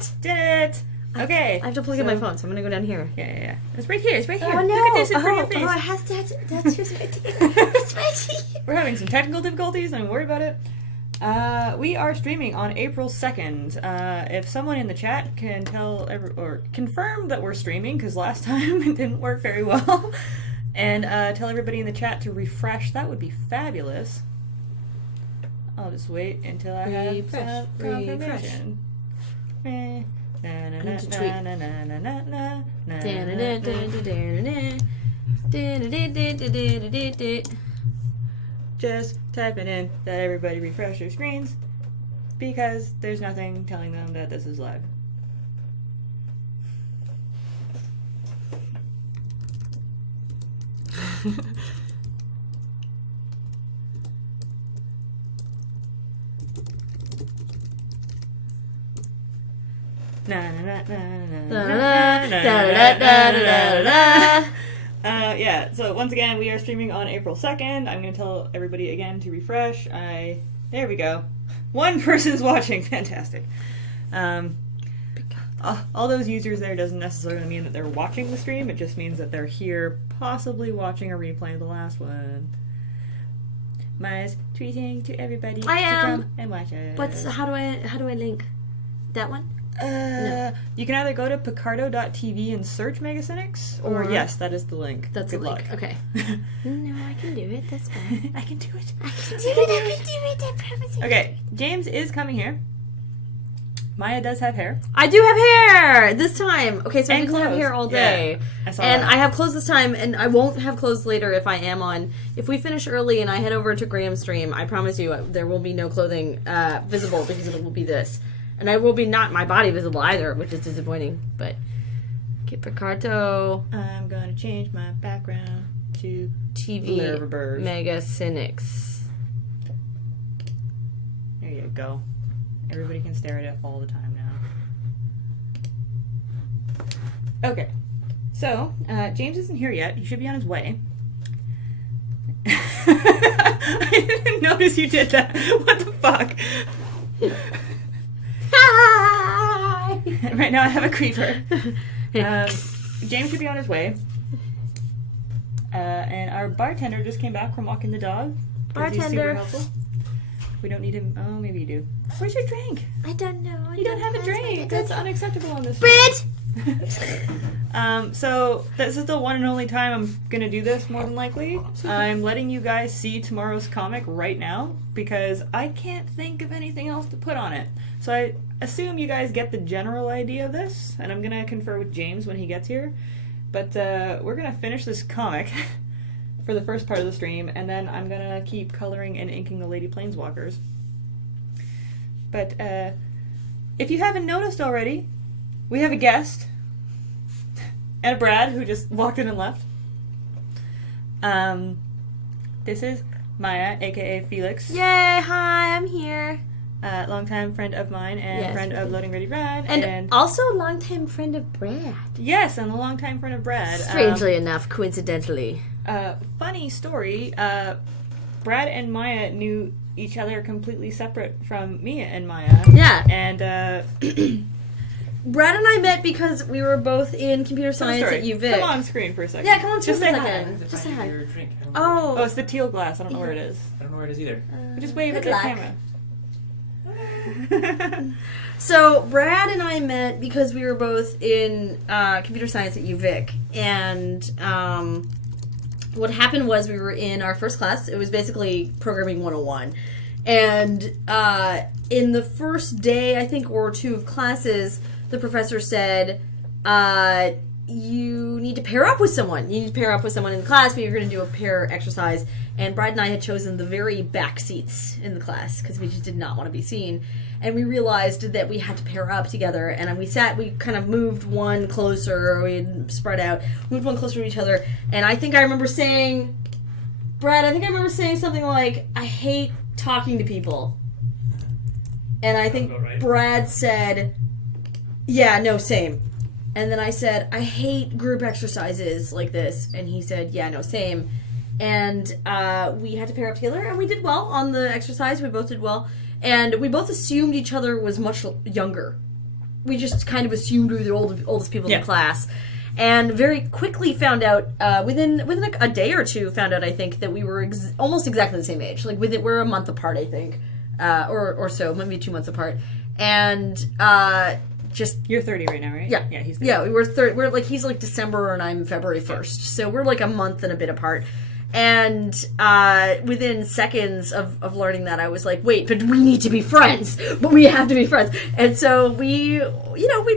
it! Did it! Okay. I have to plug in my phone, so I'm gonna go down here. Yeah. It's right here. It's right here. Oh no! Look at this in front of your face. it has that's just right there. It's right here. We're having some technical difficulties. Don't worry about it. We are streaming on April 2nd. If someone in the chat can or confirm that we're streaming, because last time it didn't work very well, and tell everybody in the chat to refresh, that would be fabulous. I'll just wait until I have confirmation. Just typing in that everybody refresh their screens, because there's nothing telling them that this is live. Yeah, so once again, we are streaming on April 2nd. I'm going to tell everybody again to refresh. There we go. One person's watching. Fantastic. All those users there doesn't necessarily mean that they're watching the stream. It just means that they're here, possibly watching a replay of the last one. Maya's tweeting to everybody to come and watch it. How do I link that one? No. You can either go to picardo.tv and search Megacynics, or yes, that is the link. That's Good the link. luck. Okay. No, I can do it. That's fine. I can do it. I can do it. I promise. Okay, James is coming here. Maya does have hair. I do have hair this time. Okay, so I didn't have clothes. hair all day. Yeah, I saw and that. I have clothes this time, and I won't have clothes later if I am on. If we finish early and I head over to Graham's stream, I promise you there will be no clothing visible because it will be this. And I will be not my body visible either, which is disappointing. But get Picardo. I'm gonna change my background to TV Blurberbird. Megacynics. There you go. Everybody can stare at it all the time now. Okay, so James isn't here yet. He should be on his way. I didn't notice you did that. What the fuck? Hi! Right now I have a creeper. James should be on his way. And our bartender just came back from walking the dog. He's super helpful. We don't need him. Oh, maybe you do. Where's your drink? I don't know. You don't have a drink. That's unacceptable on this. Brit! So this is the one and only time I'm gonna do this, more than likely. I'm letting you guys see tomorrow's comic right now because I can't think of anything else to put on it. So I assume you guys get the general idea of this, and I'm gonna confer with James when he gets here. But we're gonna finish this comic for the first part of the stream, and then I'm gonna keep coloring and inking the Lady Planeswalkers. But if you haven't noticed already, we have a guest. And a Brad, who just walked in and left. This is Maya, a.k.a. Felix. Yay, hi, I'm here. Longtime friend of mine and friend of Loading Ready Brad. And also a longtime friend of Brad. Yes, and a longtime friend of Brad. Strangely enough, coincidentally. Funny story, Brad and Maya knew each other completely separate from Mia and Maya. Yeah. And, Brad and I met because we were both in computer science at UVic. Come on screen for a second. Yeah, come on screen Just for a say second. hi. Just say hi. Your drink. Oh, it's the teal glass. I don't know where it is. I don't know where it is either. Just wave at good the luck. camera. So, Brad and I met because we were both in computer science at UVic. And what happened was we were in our first class. It was basically Programming 101. And in the first day, I think, or two of classes, the professor said, you need to pair up with someone. You need to pair up with someone in the class, but you're going to do a pair exercise. And Brad and I had chosen the very back seats in the class because we just did not want to be seen. And we realized that we had to pair up together. And we kind of moved one closer. We had spread out, moved one closer to each other. And I think I remember saying, Brad, something like, I hate talking to people. And I think Brad said, yeah, no, same. And then I said, I hate group exercises like this. And he said, yeah, no, same. And we had to pair up together, and we did well on the exercise. We both did well. And we both assumed each other was much younger. we just kind of assumed we were the oldest people in Yeah. the class. And very quickly found out, within a day or two, found out, I think, that we were almost exactly the same age. Like, we're a month apart, I think. Or so, maybe 2 months apart. And, just... You're 30 right now, right? Yeah. Yeah, he's 30. Yeah, we're like, he's like December and I'm February 1st. So we're like a month and a bit apart. And within seconds of learning that, I was like, wait, but we need to be friends. But we have to be friends. And so we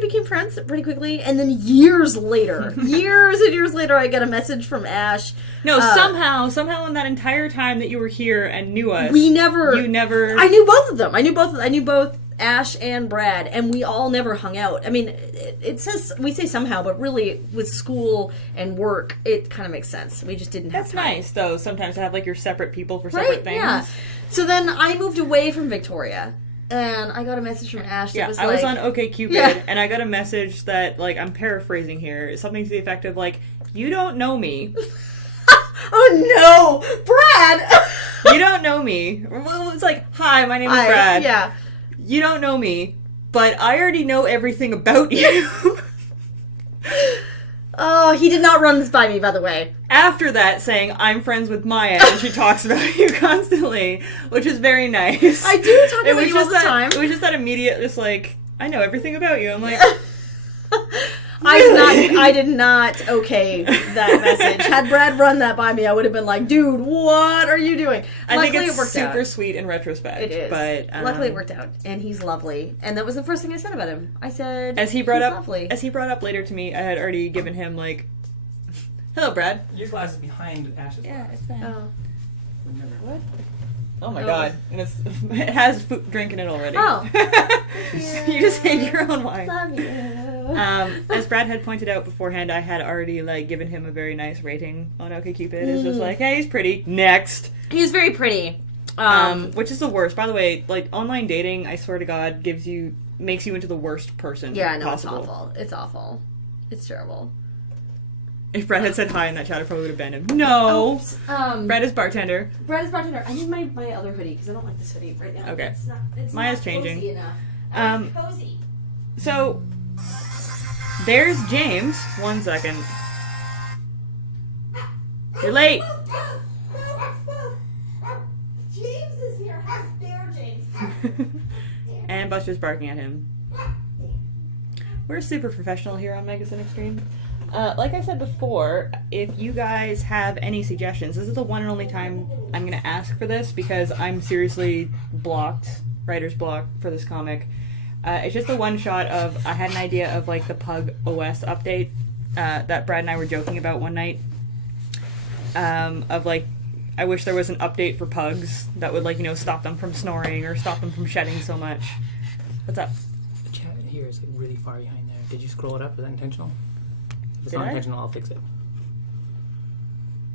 became friends pretty quickly. And then years and years later, I got a message from Ash. No, somehow in that entire time that you were here and knew us, You never... I knew both of them. I knew both Ash and Brad, and we all never hung out. I mean, it says, we say somehow, but really, with school and work, it kind of makes sense. We just didn't have That's time. nice, though, sometimes to have, like, your separate people for separate things. Yeah. So then I moved away from Victoria, and I got a message from Ash that was I like... was on OkCupid, and I got a message that, like, I'm paraphrasing here, something to the effect of, like, you don't know me. Oh, no! Brad! You don't know me. Well, it's like, hi, my name is Brad. Yeah. You don't know me, but I already know everything about you. Oh, he did not run this by me, by the way. After that, saying, I'm friends with Maya, and she talks about you constantly, which is very nice. I do talk about you all the time. It was just that immediate, just like, I know everything about you. I'm like... I did not okay that message. Had Brad run that by me, I would have been like, dude, what are you doing? I Luckily, think it's it worked super out. sweet in retrospect. It is. But luckily it worked out. And he's lovely. And that was the first thing I said about him. I said, as he brought lovely. up later to me, I had already given him, like, hello, Brad. Your glass is behind Ash's glass. It's fine. Oh. What? Oh my god. And it has drink in it already. Oh. You just made your own wine. Love you. As Brad had pointed out beforehand, I had already, like, given him a very nice rating on OkCupid. It's just like, hey, he's pretty. Next. He's very pretty. Which is the worst. By the way, like, online dating, I swear to God, makes you into the worst person possible. It's awful. It's awful. It's terrible. If Brad had said hi in that chat, I probably would have banned him. No! Oops. Brad is bartender. Brad is bartender. I need my other hoodie, because I don't like this hoodie right now. Okay. It's Maya's not changing. cozy enough. Cozy. So, there's James. 1 second. You're late! James is here. How dare James? And Buster's barking at him. We're super professional here on Megacynics stream. Like I said before, if you guys have any suggestions, this is the one and only time I'm going to ask for this because I'm seriously writer's block for this comic. It's just a one shot of, I had an idea of like the PugOS update that Brad and I were joking about one night. Of like, I wish there was an update for pugs that would like, stop them from snoring or stop them from shedding so much. What's up? The chat here is like really far behind there. Did you scroll it up? Is that intentional? If it's Did not I? intentional, I'll fix it.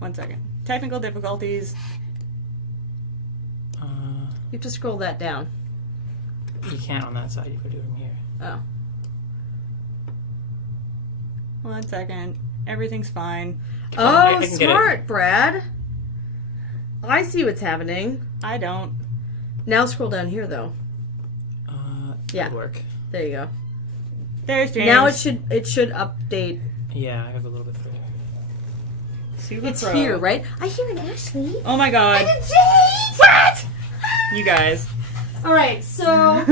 1 second. Technical difficulties. You have to scroll that down. You can't on that side. You could do it from here. Oh. 1 second. Everything's fine. I Oh, can get smart, Brad. I see what's happening. I don't. Now scroll down here, though. Yeah. Would work. There you go. There's James. Now it should update. Yeah, I have a little bit further. Super It's pro. here, right? I hear an Ashley. Oh my god. And a Jade! What? You guys. All right, so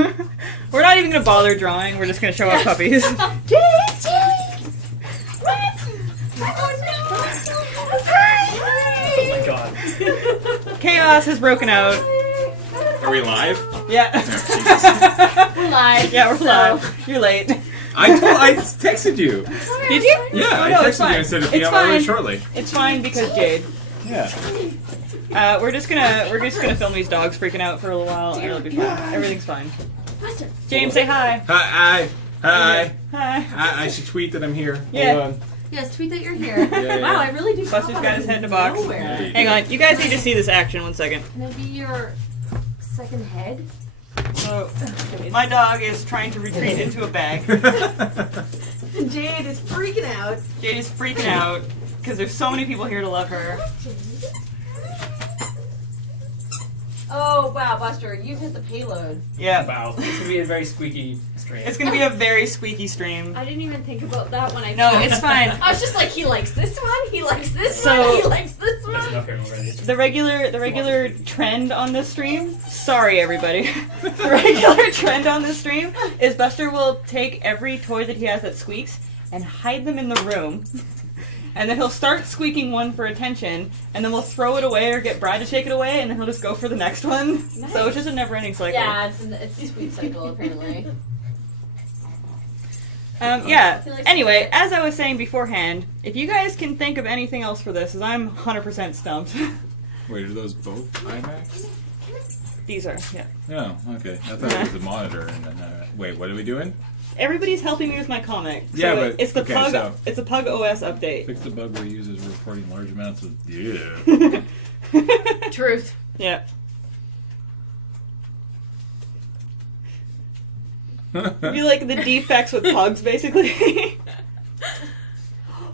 We're not even gonna bother drawing. We're just gonna show off puppies. Jade! What? Oh my god. Chaos has broken out. Are we live? Yeah. We're live. Yeah, we're so- live. You're late. I texted you. Did you? Yeah, Oh, I no, texted it's you fine. and said it'd It's be out really fine. shortly. It's fine because Jade. Yeah. We're just gonna film these dogs freaking out for a little while, and it'll be fine. Everything's fine. Buster. James, say hi. Hi. Hi. I should tweet that I'm here. Yeah. Hold on. Yes, tweet that you're here. yeah. Wow, I really do. Buster's got his head in a box. Nowhere. Hang on, you guys need to see this action. 1 second. Can I be your second head? So, my dog is trying to retreat into a bag. Jade is freaking out. Jade is freaking out because there's so many people here to love her. Oh, wow, Buster, you've hit the payload. Yeah. Wow, it's gonna be a very squeaky stream. It's gonna be a very squeaky stream. I didn't even think about that when I No, it's fine. I was just like, he likes this one, he likes this So- one, he likes this There's one. enough here already. The regular trend on this stream. Sorry, everybody. The regular trend on this stream is Buster will take every toy that he has that squeaks and hide them in the room. And then he'll start squeaking one for attention, and then we'll throw it away or get Brad to take it away, and then he'll just go for the next one. Nice. So it's just a never-ending cycle. Yeah, it's a sweet cycle, apparently. Yeah. I feel like- Anyway, as I was saying beforehand, if you guys can think of anything else for this, as I'm 100% stumped. Wait, are those both IMAX? These are, yeah. No, okay. I thought it was the monitor. And then, wait, what are we doing? Everybody's helping me with my comic. So Yeah, but- it's the okay, Pug. so- It's a PugOS update. Fix the bug where users are reporting large amounts of. Yeah. Truth. Yeah. Be like the defects with pugs, basically.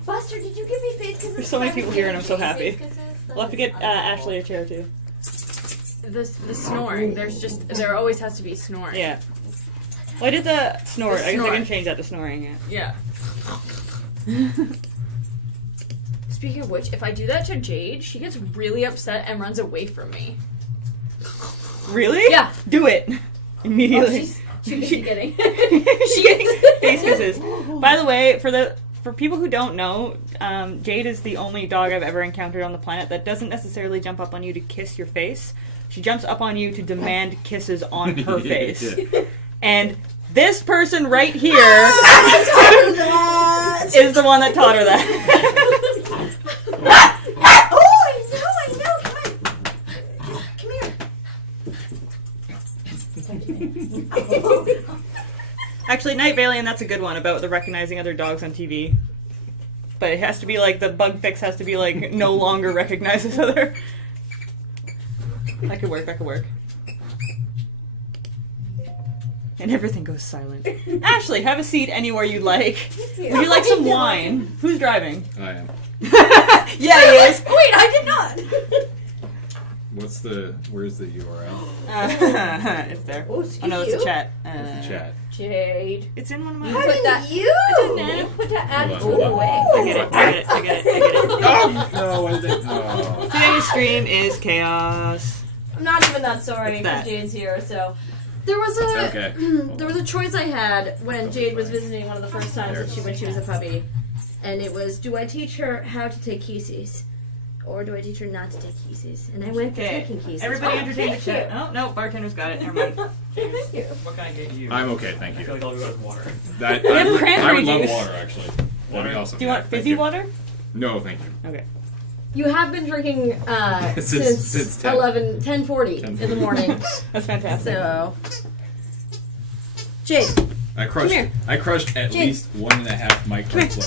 Buster, did you give me face kisses? There's so many people here and I'm so happy. We'll have to get Ashley a chair too. The snoring. There always has to be snoring. Yeah. Well, I did the snort. The I guess I snort. can change that to snoring. Yeah. Yeah. Speaking of which, if I do that to Jade, she gets really upset and runs away from me. Really? Yeah. Do it Oh, immediately. she's getting. She gets face kisses. By the way, for people who don't know, Jade is the only dog I've ever encountered on the planet that doesn't necessarily jump up on you to kiss your face. She jumps up on you to demand kisses on her face. Yeah. And this person right here is the one that taught her that. Oh, I know. Come here. Actually, Night Valiant, that's a good one about the recognizing other dogs on TV. But it has to be like, the bug fix has to be like, no longer recognizes other. That could work. And everything goes silent. Ashley, have a seat anywhere you like. Would you like some wine? Who's driving? I am. Yeah, he is. Wait, I did not. Where's the URL? It's there. Oh, Oh no, it's a chat. Where's the chat? Jade. It's in one of my. You put that. You Put that attitude Hold on. away. I get it. Oh! No, what is it? Oh. Today's stream is chaos. I'm not even that sorry What's because that? Jade's here. So there was a Okay. there was a choice I had when Jade was visiting one of the first times when she was a puppy, and it was, do I teach her how to take kisses, or do I teach her not to take kisses? And I went for Okay. taking kisses. Everybody Oh, entertain the thank chat. you. Oh no, bartender's got it. Never mind. Thank you. What can I get you? I'm okay, thank I you. feel like all we got is water. I have would cranberry love juice. water, actually. That'd be awesome. Do you want Yeah, thank fizzy you. water? No, thank you. Okay. You have been drinking Since 10. 10:40 in the morning. That's fantastic. So, Jade, I crushed here. at Jade. least 1.5 microns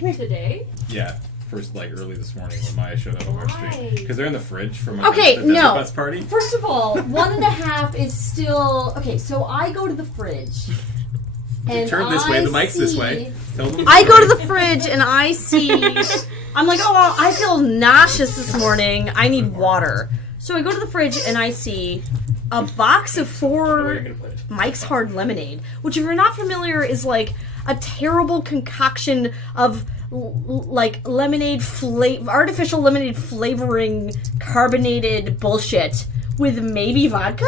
lemonade. today. Yeah, first early this morning when Maya showed up on our Why? stream because they're in the fridge from Okay, the Desert no. Bus party. First of all, 1.5 is still okay. So I go to the fridge, and Turn this way. I The mic's this see- way. Tell them I go to the fridge and I see. I'm like, oh, well, I feel nauseous this morning. I need water. So I go to the fridge and I see a box of Where are 4 you gonna put it? Mike's Hard Lemonade, which, if you're not familiar, is like a terrible concoction of like artificial lemonade flavoring, carbonated bullshit with maybe vodka.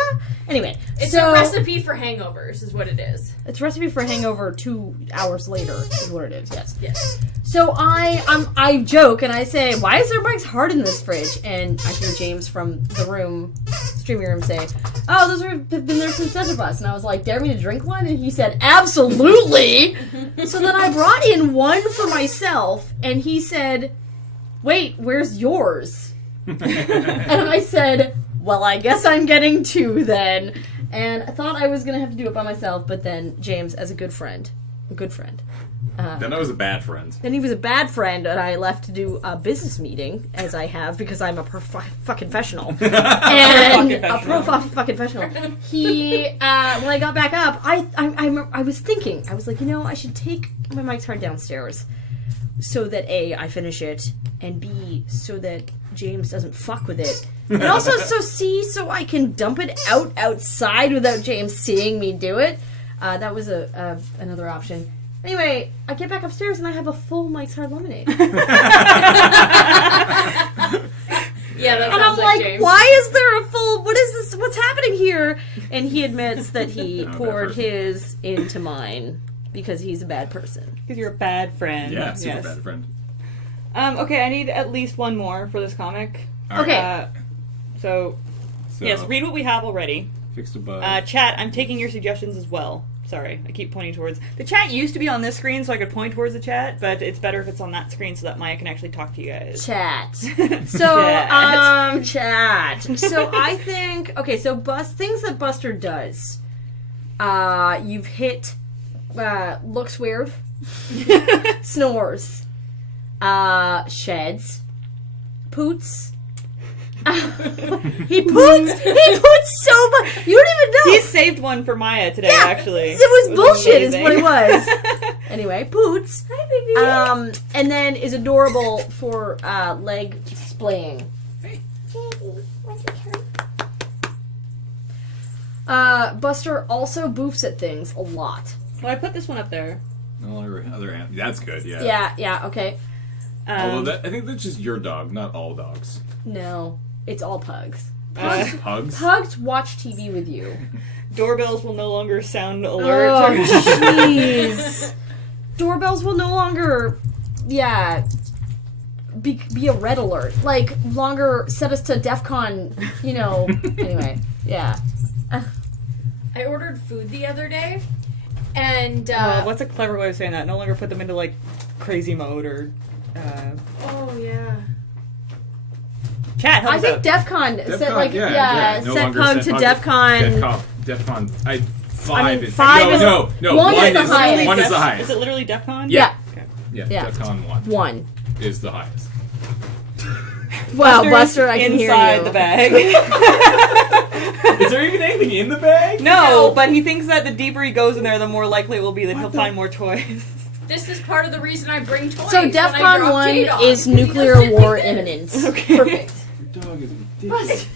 Anyway, It's so a recipe for hangovers, is what it is. it's a recipe for hangover 2 hours later is what it is. Yes. Yes. So I joke and I say, why is there Mike's Hard in this fridge? And I hear James from the room, streaming room, say, oh, those have been there since Desert Bus. And I was like, dare me to drink one? And he said, absolutely. So then I brought in one for myself, and he said, wait, where's yours? And I said, well, I guess I'm getting 2 then. And I thought I was going to have to do it by myself, but then James, as a good friend, Then I was a bad friend. then he was a bad friend, and I left to do a business meeting, as I have, because I'm a fucking professional. And a fucking professional. He, when I got back up, I was thinking, I was like, I should take my Mike's Hard downstairs, so that A, I finish it, and B, so that James doesn't fuck with it, And also, so I can dump it outside without James seeing me do it. That was another option. Anyway, I get back upstairs and I have a full Mike's Hard Lemonade. Yeah, that And sounds I'm like, James. why is there a full, what is this, what's happening here? And he admits that he I'm a bad poured person. his into mine because he's a bad person. Because you're a bad friend. Yeah, super Yes. bad friend. Okay, I need at least one more for this comic. All Okay. So, yes, read what we have already. Fixed a bug. Chat, I'm taking your suggestions as well. Sorry, I keep pointing towards... The chat used to be on this screen so I could point towards the chat, but it's better if it's on that screen so that Maya can actually talk to you guys. Chat. So, Chat. chat. So I think, okay, so things that Buster does. You've hit, looks weird, snores, sheds, poots. He poots so much. You don't even know. He saved one for Maya today, actually. It was bullshit, is amazing. what it was. Anyway, poots. Hi, baby. And then is adorable for leg splaying. Buster also boofs at things a lot. Well, I put this one up there. Other hand. That's good, yeah. Yeah, okay. Although I think that's just your dog, not all dogs. No, it's all pugs. Pugs? Pugs watch TV with you. Doorbells will no longer sound Oh, alert. jeez. Doorbells will no longer, be a red alert. Like, longer set us to DEFCON, anyway, yeah. I ordered food the other day, and What's a clever way of saying that? No longer put them into, like, crazy mode or... oh yeah. Chat, help I us think out. DEFCON said, DEFCON, like, No set longer pug set to pug- DEFCON. DEFCON. 5 I mean, is... 5 is- No, one is one the is, highest. one is the Is highest. it literally DEFCON? Yeah. Okay. Yeah, Yeah. DEFCON 1 1. is the highest. Wow, Buster's Buster, I can hear you. inside the bag. Is there even anything in the bag? No, but he thinks that the deeper he goes in there, the more likely it will be that he'll find more toys. This is part of the reason I bring toys. So when I DEFCON drop 1 Jade off, is because he nuclear does shit war like this. imminent. Okay. Perfect. Your dog is ridiculous.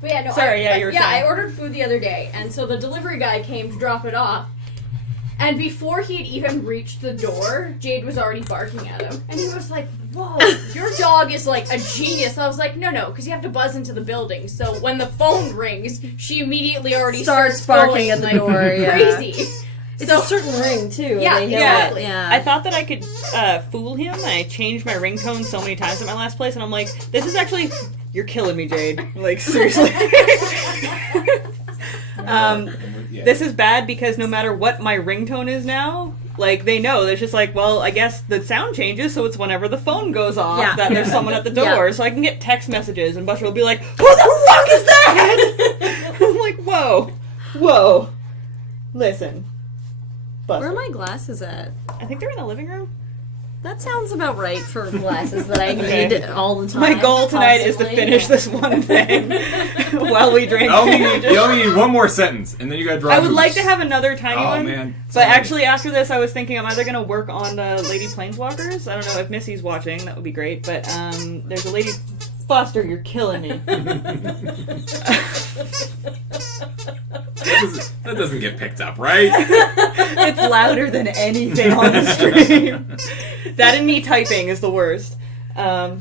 But yeah, no. Sorry, yeah, you were saying. I ordered food the other day, and so the delivery guy came to drop it off. And before he'd even reached the door, Jade was already barking at him. And he was like, whoa, your dog is like a genius. I was like, no, because you have to buzz into the building. So when the phone rings, she immediately already starts barking going at the door, yeah. crazy. It's So- a certain ring, too. Yeah, They know exactly. it, yeah. I thought that I could fool him, and I changed my ringtone so many times at my last place, and I'm like, this is actually... You're killing me, Jade. Like, seriously. This is bad because no matter what my ringtone is now, like, they know. It's just like, well, I guess the sound changes, so it's whenever the phone goes off Yeah. that there's someone at the door. Yeah. So I can get text messages, and Buster will be like, who the fuck is that? I'm like, whoa. Listen. Buster. Where are my glasses at? I think they're in the living room. That sounds about right for glasses that I Okay. need all the time. My goal tonight is to constantly. finish this one thing while we drink. You only need one more sentence, and then you gotta draw I would moves. like to have another tiny Oh, one. man. But actually, after this, I was thinking I'm either going to work on the Lady Planeswalkers. I don't know if Missy's watching. That would be great. But there's a Lady... Buster, you're killing me. That doesn't get picked up, right? It's louder than anything on the stream. That and me typing is the worst. I will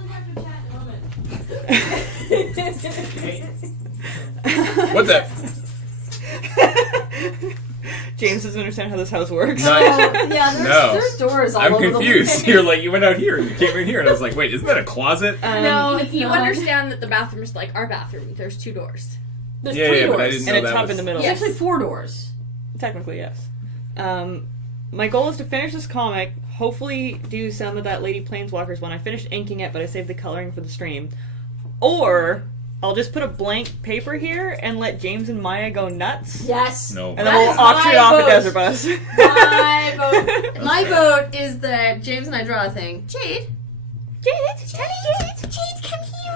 look after chat in a moment. What the? James doesn't understand how this house works. No. Yeah, No. there's doors all I'm over confused. the place. You're like, you went out here and you came in here, and I was like, wait, isn't that a closet? No, it's you not. understand that the bathroom is like our bathroom. There's 2 doors. There's Yeah, 3 yeah, doors. but I didn't And know a that tub was... in the middle. There's actually 4 doors. Technically, yes. My goal is to finish this comic, hopefully do some of that Lady Planeswalkers when I finished inking it, but I saved the coloring for the stream. Or, I'll just put a blank paper here and let James and Maya go nuts. Yes. No. And then That we'll is auction it my off vote. at Desert Bus. My vote. My vote is that James and I draw a thing. Jade, come here.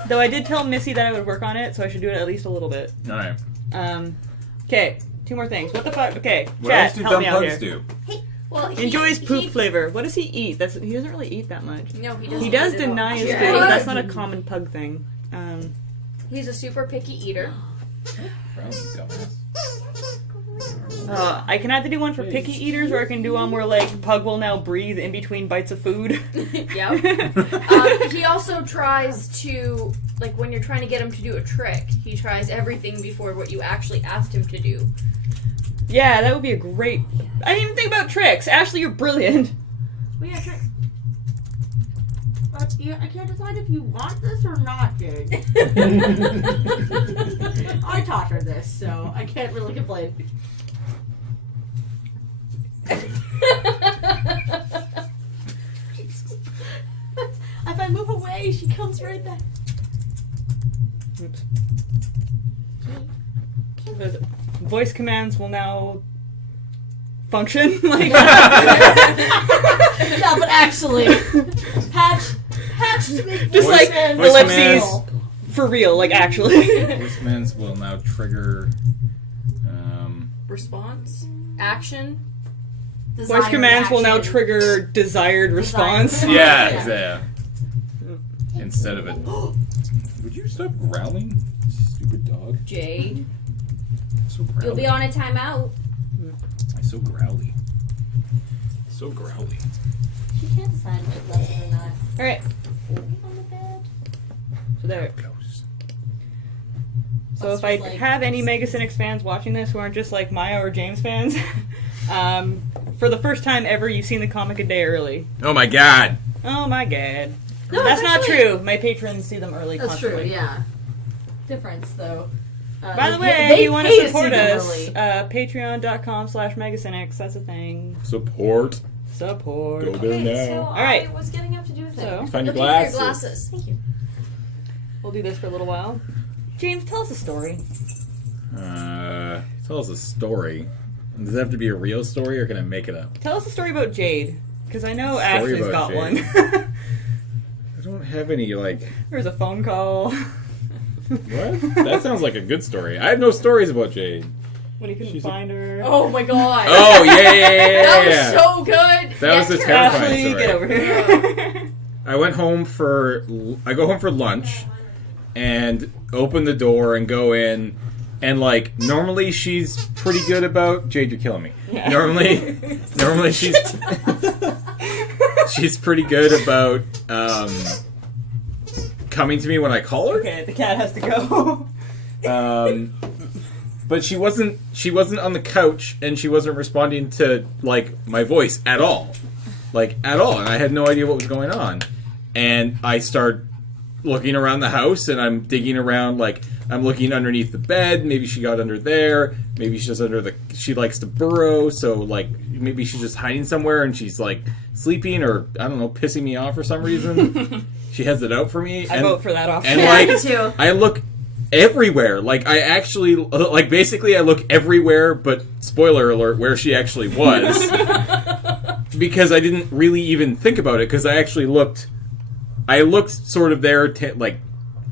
Though I did tell Missy that I would work on it, so I should do it at least a little bit. Alright. Okay, 2 more things. What the fuck? Okay, What chat, else do help dumb me out pugs here. do? Well, Enjoys poop flavor. What does he eat? He doesn't really eat that much. No, he doesn't. He does eat at all. deny his Yeah. food. That's not a common pug thing. He's a super picky eater. Brownie, dumbass. I can either do one for picky eaters, or I can do one where like pug will now breathe in between bites of food. Yep. He also tries to, like, when you're trying to get him to do a trick, he tries everything before what you actually asked him to do. Yeah, that would be a great. I didn't even think about tricks. Ashley, you're brilliant. We have tricks. But I can't decide if you want this or not, Jade. I taught her this, so I can't really complain. If I move away, she comes right back. Oops. Voice commands will now function. Like Yeah, but actually, patch to make just Voice- like voice ellipses commands. for real, like actually. Voice commands will now trigger. Response? Action? Voice commands will now trigger desired response. Yeah, Yeah. exactly. Instead of it. Would you stop growling, stupid dog? Jade. So growly. You'll be on a timeout. I'm so growly. So growly. She can't decide if she loves it or not. Alright, On the bed. so there. Ghost. So if I Like- have any Megacynics fans watching this who aren't just like Maya or James fans, for the first time ever, you've seen the comic a day early. Oh my god. Oh my god. No, That's it's not actually- true. My patrons see them early That's true, constantly. yeah. Difference, though. By the way, they if you want pay to support see them us, early. patreon.com/Megacynics, that's a thing. Support. Support. Go there now. Alright. I was getting up to do a thing. So, Find your Looking for your glasses. glasses. Thank you. we'll do this for a little while. James, tell us a story. Tell us a story. Does it have to be a real story, or can I make it up? Tell us a story about Jade, because I know Story Ashley's about got Jade. one. I don't have any, like... There was a phone call. What? That sounds like a good story. I have no stories about Jade. When he couldn't She's find her. Oh my god. Oh, yeah. That was so good. That was the Yes, terrifying Ashley, story. get over here. I go home for lunch, and open the door and go in, and like normally she's pretty good about Jade. You're killing me. Yeah. Normally she's pretty good about coming to me when I call her. Okay, the cat has to go. But she wasn't on the couch, and she wasn't responding to like my voice at all, and I had no idea what was going on. And I start looking around the house, and I'm digging around, like I'm looking underneath the bed. Maybe she got under there. Maybe she's under she likes to burrow, so like maybe she's just hiding somewhere, and she's like sleeping, or I don't know, pissing me off for some reason. She has it out for me. I vote for that option. And Yeah, like me too. I look everywhere. Like I actually basically I look everywhere, but spoiler alert, where she actually was. Because I didn't really even think about it, because I actually looked sort of there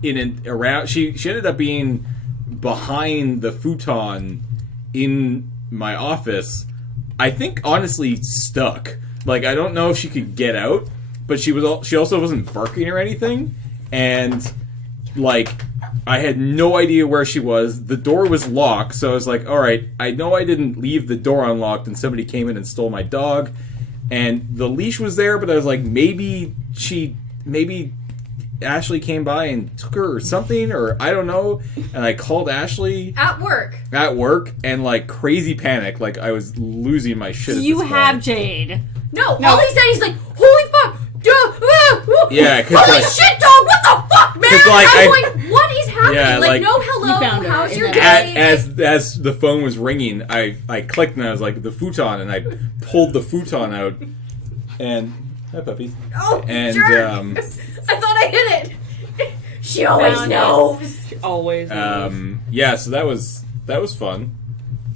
in and around. She ended up being behind the futon in my office. I think honestly stuck. Like I don't know if she could get out, but she also wasn't barking or anything, and like I had no idea where she was. The door was locked, so I was like, all right, I know I didn't leave the door unlocked and somebody came in and stole my dog. And the leash was there, but I was like, maybe Ashley came by and took her or something, or I don't know. And I called Ashley At work. and like crazy panic, like I was losing my shit. At You this have point. Jade. No, all he said, he's like, holy fuck! Yeah, 'cause, holy like- shit, dog! What the fuck, man? 'Cause, like, I'm I- going, what is happening? Yeah, like- no hello, You found her how's in your that- day? As the phone was ringing, I clicked and I was like, the futon, and I pulled the futon out, and hi puppies. Oh, And jerk. I thought I hit it. She always Found it. knows. Always. Yeah, so that was fun.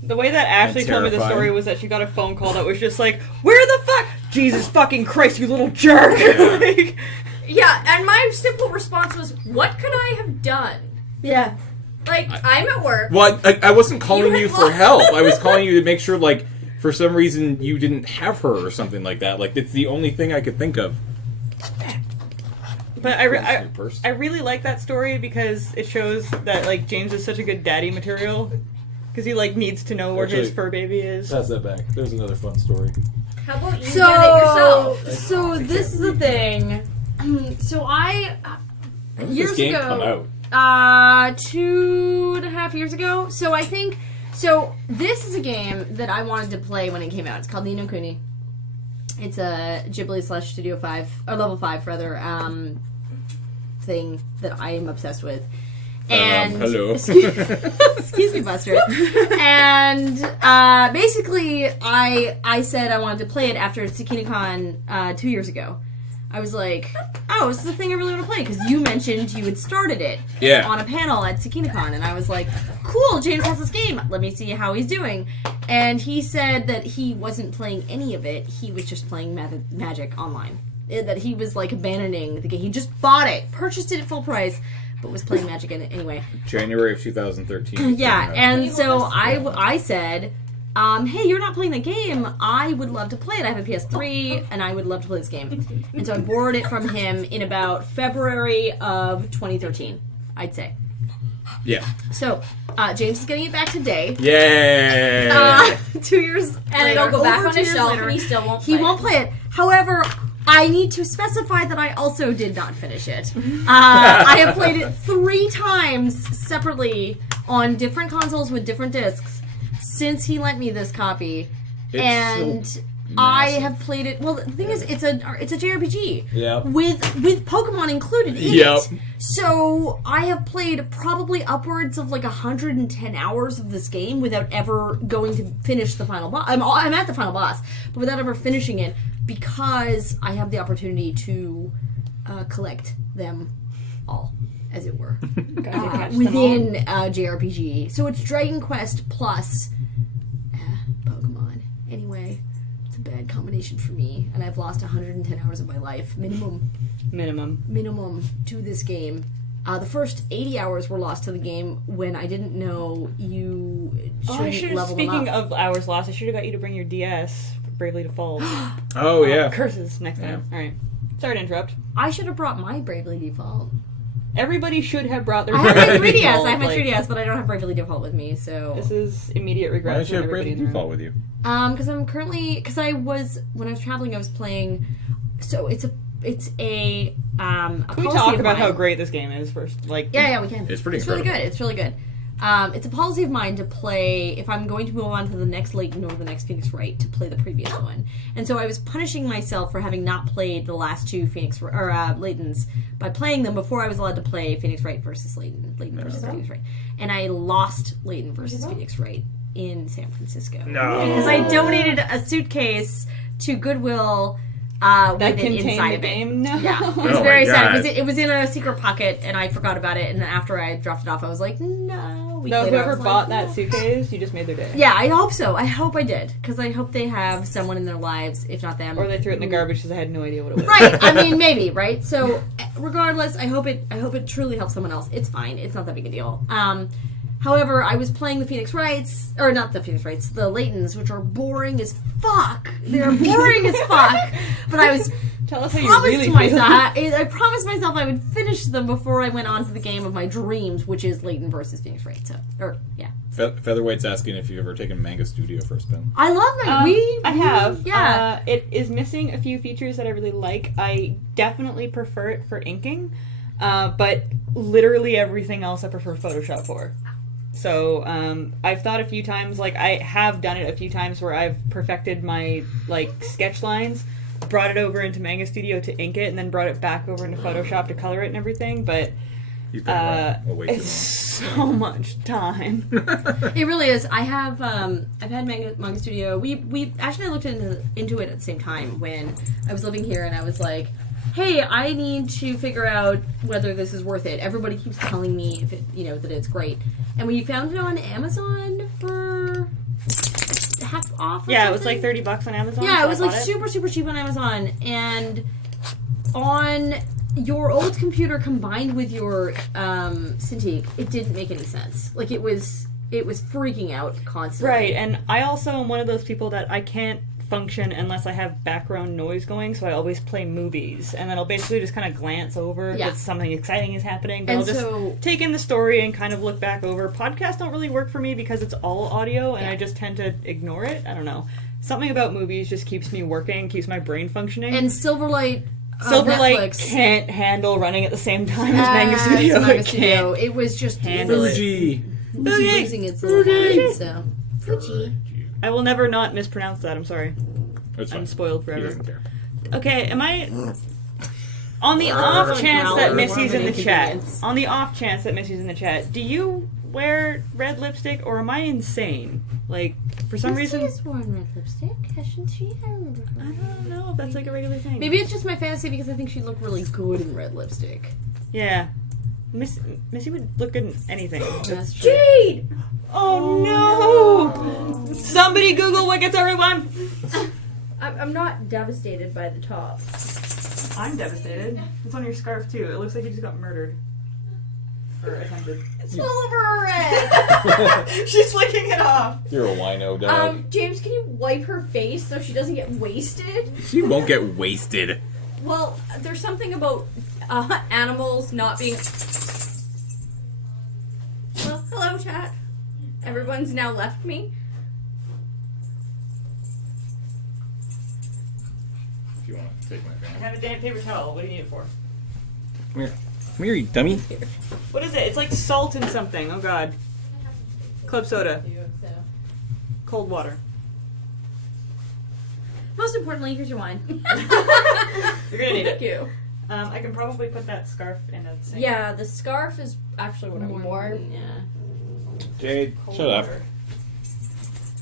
The way that Ashley And told me the terrifying. story was that she got a phone call that was just like, where the fuck? Jesus fucking Christ, you little jerk! Like, Yeah, and my simple response was, what could I have done? Yeah. Like, I'm at work. Well, I wasn't calling You you had for lost- help. I was calling you to make sure, like, for some reason you didn't have her or something like that. Like, it's the only thing I could think of. But I really like that story because it shows that like James is such a good daddy material because he like needs to know where his fur baby is. Pass that back. There's another fun story. How about you get it yourself? So this is the thing. So When did years this game ago, come out? 2.5 years ago. So this is a game that I wanted to play when it came out. It's called Ni no Kuni. It's a Ghibli / Studio 5 or Level 5 rather thing that I am obsessed with. And hello. excuse me, Buster. And basically, I said I wanted to play it after TsukinaCon 2 years ago. I was like, oh, this is the thing I really want to play, because you mentioned you had started it on a panel at TsukinaCon, and I was like, cool, James has this game, let me see how he's doing. And he said that he wasn't playing any of it, he was just playing Magic Online. That he was, like, abandoning the game. He just bought it, purchased it at full price, but was playing Magic in it anyway. January of 2013. Yeah, and so I said... hey, you're not playing the game. I would love to play it. I have a PS3, and I would love to play this game. And so I borrowed it from him in about February of 2013, I'd say. Yeah. So, James is getting it back today. Yay! 2 years And later, it'll go back over on 2 his years shelf, later, and he still won't he play won't it. play it. However, I need to specify that I also did not finish it. I have played it 3 times separately on different consoles with different discs since he lent me this copy, and so I have played it. Well, the thing is, it's a JRPG Yep. with Pokemon included in Yep. it. So I have played probably upwards of like 110 hours of this game without ever going to finish the final boss. I'm at the final boss, but without ever finishing it because I have the opportunity to collect them all, as it were, within JRPG. So it's Dragon Quest plus Pokemon. Anyway, it's a bad combination for me, and I've lost 110 hours of my life, minimum to this game. The first 80 hours were lost to the game when I didn't know you shouldn't level them up. Speaking of hours lost, I should have got you to bring your DS, Bravely Default. Oh, yeah. Curses next time. All right. Sorry to interrupt. I should have brought my Bravely Default. Everybody should have brought their I have my Bravely 3DS. Default. I have my 3DS, but I don't have Bravely Default with me, so... This is immediate regret. Why don't you have from Bravely everybody in the room. Default with you? Because I'm currently... Because when I was traveling, I was playing... So it's a Can we policy talk of about mine. how great this game is first? Like, Yeah, we can. It's pretty It's really incredible. good. It's really good. It's a policy of mine to play, if I'm going to move on to the next Layton or the next Phoenix Wright, to play the previous one. And so I was punishing myself for having not played the last 2 Laytons by playing them before I was allowed to play Phoenix Wright versus Layton versus Phoenix Wright. And I lost Layton versus Phoenix Wright in San Francisco. No. Because I donated a suitcase to Goodwill that with it contained inside the of it. game? No. Yeah, it was Oh my very sad. God. It was in a secret pocket, and I forgot about it. And then after I dropped it off, I was like, no. No, whoever bought that suitcase, you just made their day. Yeah, I hope so. I hope I did, because I hope they have someone in their lives, if not them. Or they threw it in the garbage because I had no idea what it was. Right. I mean, maybe. Right. So, regardless, I hope it truly helps someone else. It's fine. It's not that big a deal. However, I was playing the Phoenix Wrights, or not the Phoenix Wrights, the Laytons, which are boring as fuck. They're boring as fuck. But I was Tell us how you promised really to feel. myself. I promised myself I would finish them before I went on to the game of my dreams, which is Layton versus Phoenix Wright. So, yeah. Featherweight's asking if you've ever taken Manga Studio for a spin. I love that. I have. Yeah. It is missing a few features that I really like. I definitely prefer it for inking, but literally everything else I prefer Photoshop for. So I've thought a few times, like I have done it a few times where I've perfected my like sketch lines, brought it over into Manga Studio to ink it, and then brought it back over into Photoshop to color it and everything. But You've done that way too it's long. so much time. It really is. I have. I've had Manga Studio. We actually looked into it at the same time when I was living here, and I was like, "Hey, I need to figure out whether this is worth it." Everybody keeps telling me if it, that it's great, and we found it on Amazon for half off. Or Yeah, it was something. like $30 on Amazon. Yeah, so it was I like bought it. super, super cheap on Amazon, and on your old computer combined with your Cintiq, it didn't make any sense. Like it was it was freaking out constantly. Right, and I also am one of those people that I can't function unless I have background noise going, so I always play movies, and then I'll basically just kind of glance over if something exciting is happening, but And I'll just take in the story and kind of look back over. Podcasts don't really work for me because it's all audio, and I just tend to ignore it. I don't know. Something about movies just keeps me working, keeps my brain functioning. And Silverlight Netflix can't handle running at the same time as Manga Studio. Manga Studio. It was just Handle it. Fuji. losing its little mind, so. Fuji. I will never not mispronounce that, I'm sorry. That's fine. I'm spoiled He forever. doesn't care. Okay, am I... On the off chance that Missy's in the chat, do you wear red lipstick, or am I insane? Like, for some reason... Missy has worn red lipstick, hasn't she? I remember. I don't know if that's like a regular thing. Maybe it's just my fantasy because I think she'd look really good in red lipstick. Yeah. Missy would look good in anything. That's true. Jade! Oh no! Somebody Google Wickets, everyone! I'm not devastated by the top. I'm devastated. It's on your scarf too. It looks like you just got murdered. Or attempted. It's all over her head. She's flicking it off. You're a wino, dog. James, can you wipe her face so she doesn't get wasted? She won't get wasted. Well, there's something about animals not being... Well, hello, chat. Everyone's now left me. If you want to take my I fan. have a damn paper towel. What do you need it for? Come here. Come here, you dummy. What is it? It's like salt and something. Oh god. Club soda. Cold water. Most importantly, here's your wine. You're gonna need Thank it. you. I can probably put that scarf in a sink. Yeah, the scarf is actually what I'm worn. Yeah. Jade, Cold shut up. water.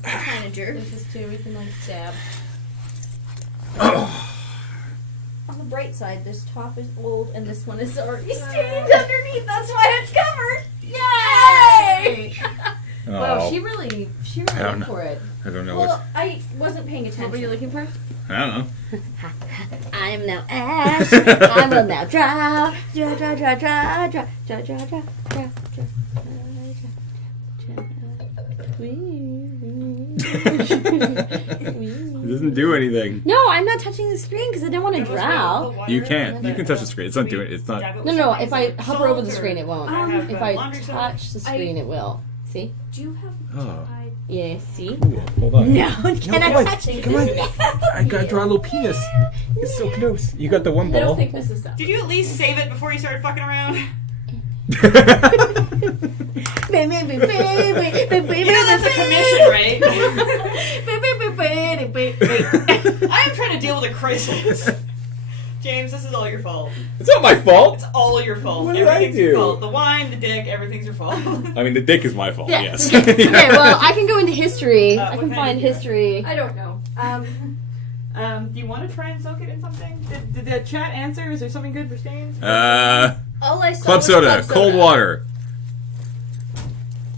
Kind of jerk. This is too, we can like stab. On the bright side, this top is old and this one is already stained underneath. That's why it's covered. Yay! Oh, Wow, she really I don't went know. for it. I don't know Well, I wasn't paying What were attention. you looking for? I don't know. I am now ash. I will now draw. Draw, draw, draw, draw, draw, draw, draw, draw, draw, draw. It doesn't do anything. No, I'm not touching the screen because I don't want to drow. You can. You can touch the screen. It's not doing it. It's not. No, if I hover over the screen, it won't. If I laundry soap. touch the screen, it will. See? Do you have Oh. Yeah, see? Cool. Hold on. No, can I touch it? Come on. I gotta draw a little penis. It's so close. You got the one I don't ball. think this is that. Did you at least save it before you started fucking around? Baby, baby, baby, baby, You know that's a commission, right? baby. I am trying to deal with a crisis. James, this is all your fault. It's not my fault. It's all your fault. What did I Everything's your do? fault. The wine, the dick, everything's your fault. I mean, the dick is my fault. Yeah. Yes. Okay, well, I can go into history. I what can kind find of- history. I don't know. Do you want to try and soak it in something? Did the chat answer? Is there something good for stains? All I saw Club was soda, club cold water.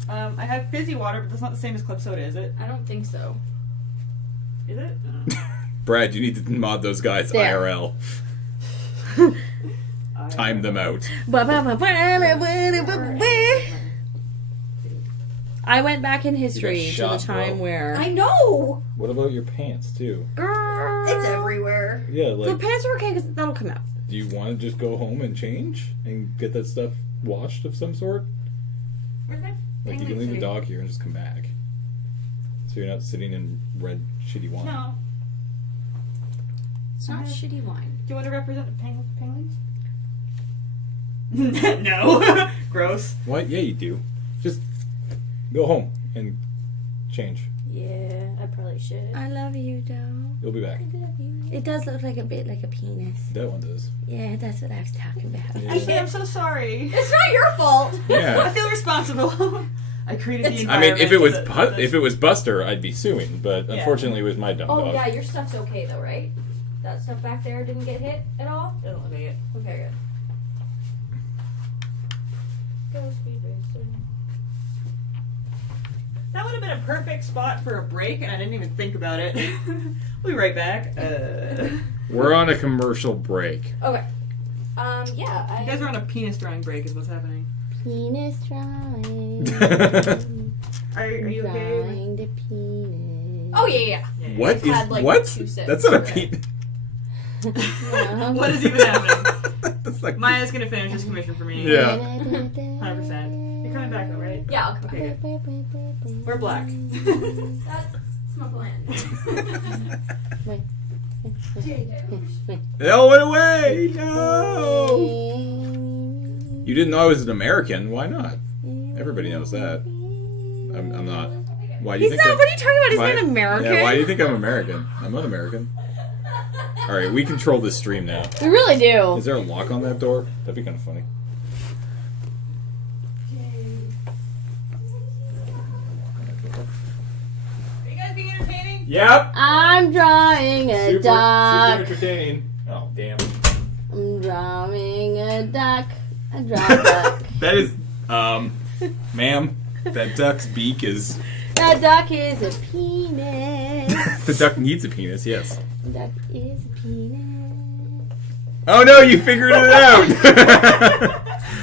I have fizzy water, but that's not the same as club soda, is it? I don't think so. Is it? Brad, you need to mod those guys There. IRL. Time them out. I went back in history You to got the shot, time bro. where. I know. What about your pants too? Girl. It's everywhere. Yeah, The like, pants are okay because that'll come out. do you want to just go home and change and get that stuff washed of some sort? Where's my Like, you can leave the dog here and just come back. So you're not sitting in red, shitty wine. No. It's not shitty wine. Do you want to represent the penguins? No. Gross. What? Yeah, you do. Just go home and change. Yeah, I probably should. I love you, though. You'll be back. It does look like a bit like a penis. That one does. Yeah, that's what I was talking about. I'm so sorry. It's not your fault. I Yeah. feel responsible. I created the It's- I mean, if it was environment if it was Buster, I'd be suing. But Yeah. unfortunately, it was my dumb Oh dog. yeah, your stuff's okay though, right? That stuff back there didn't get hit at all. Doesn't look like it. Okay, good. Go speed racer. That would have been a perfect spot for a break, and I didn't even think about it. We'll be right back. We're on a commercial break. Okay. Yeah. You guys are on a penis drawing break, is what's happening. penis drawing. Are you okay? Drawing the penis. Oh yeah. What I've is had, like, what? 2 sips. That's not a Okay. penis. What is even happening? That's like Maya's gonna finish this commission for me. Yeah. 100%. You're coming back though, right? Yeah, I'll come back. Okay, good. We're black. That's my plan. It all went away. No. You didn't know I was an American. Why not? Everybody knows that. I'm not. Why do you He's think? not. What are you talking about? He's why- not American. Yeah, why do you think I'm American? I'm not American. All right, we control this stream now. We really do. Is there a lock on that door? That'd be kind of funny. Are you guys being entertaining? Yep. I'm drawing a duck. entertaining. Oh damn. I'm drawing a duck. I draw a duck. That is, ma'am, that duck's beak is. The duck is a penis. The duck needs a penis. Yes. The duck is a penis. Oh no, you figured it out!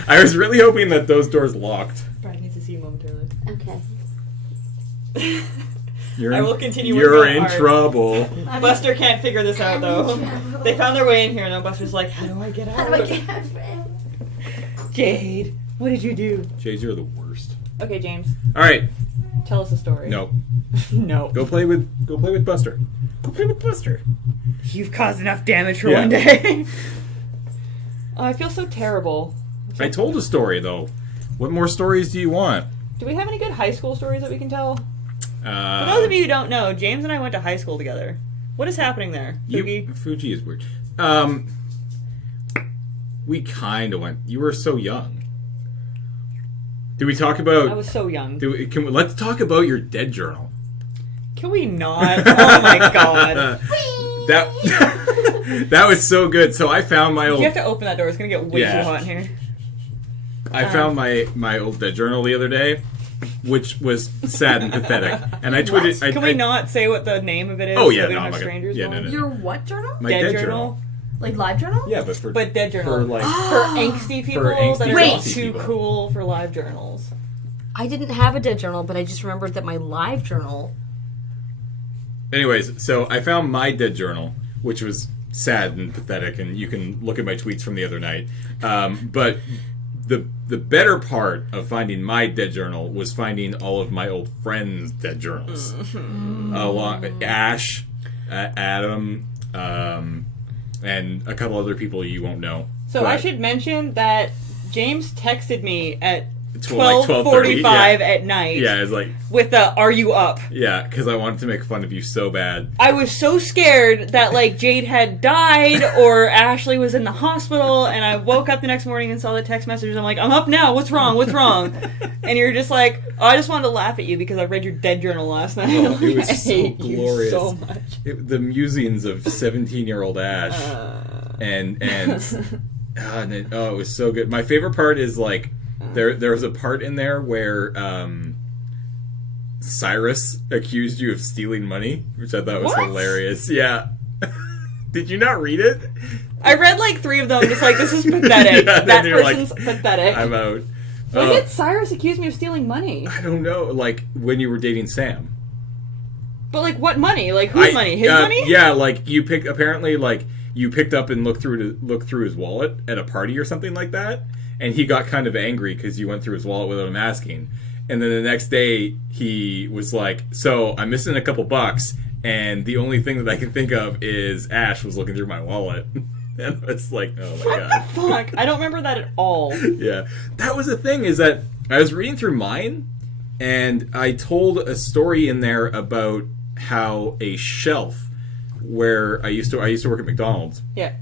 I was really hoping that those doors locked. Brad needs to see you momentarily. Okay. You're I will continue You're working in hard. trouble. Buster can't figure this out though. They found their way in here, and then Buster's like, "How do I get out?" Jade, what did you do? Jays, you're the worst. Okay, James, All right, tell us a story. no, No. go play with Buster. Go play with Buster. You've caused enough damage for Yeah. one day. Oh, I feel so terrible. I told a story though. What more stories do you want? Do we have any good high school stories that we can tell? For those of you who don't know, James and I went to high school together. What is happening there? Fugi? Fuji is weird. We kind of went. You were so young. Did we talk about? I was so young. Let's talk about your dead journal. Can we not? Oh my god. That was so good. So I found my old. You have to open that door. It's gonna get way Yeah. too hot in here. I found my old dead journal the other day, which was sad and pathetic. And I tweeted. Can we not say what the name of it is? Oh, yeah, so we no, don't I'm have not gonna- strangers yeah, going? no. Your what journal? My Dead dead journal? Like live journal? Yeah, but for But dead journal. for like For angsty people angsty that are Wait. not too people. cool for live journals. I didn't have a dead journal, but I just remembered that my live journal. Anyways, so I found my dead journal, which was sad and pathetic, and you can look at my tweets from the other night. But the better part of finding my dead journal was finding all of my old friends' dead journals. Along Ash, Adam, and a couple other people you won't know. So I should mention that James texted me at Like 12:45 12:30, at night Yeah, it's like, with the "Are you up?" yeah, because I wanted to make fun of you so bad. I was so scared that like Jade had died or Ashley was in the hospital, and I woke up the next morning and saw the text message. I'm like, "I'm up now. What's wrong? What's wrong?" And you're just like, "Oh, I just wanted to laugh at you because I read your dead journal last night." Oh, it was I so hate glorious. You so much. The musings of 17-year-old Ash, and it was so good. My favorite part is like there was a part in there where Cyrus accused you of stealing money, which I thought was What? hilarious. Yeah. Did you not read it? I read like 3 of them, just like, this is pathetic. Yeah, then That you're like, person's pathetic. I'm out. Why did Cyrus accuse me of stealing money? I don't know. Like when you were dating Sam. But like, what money? Like, whose money? His money? Yeah, like you picked up and looked through his wallet at a party or something like that, and he got kind of angry because you went through his wallet without him asking. And then the next day he was like, "So I'm missing a couple bucks, and the only thing that I can think of is Ash was looking through my wallet." And it's like, oh my god. Fuck, I don't remember that at all. Yeah, that was the thing, is that I was reading through mine, and I told a story in there about how a shelf where I used to work at McDonald's. Yeah.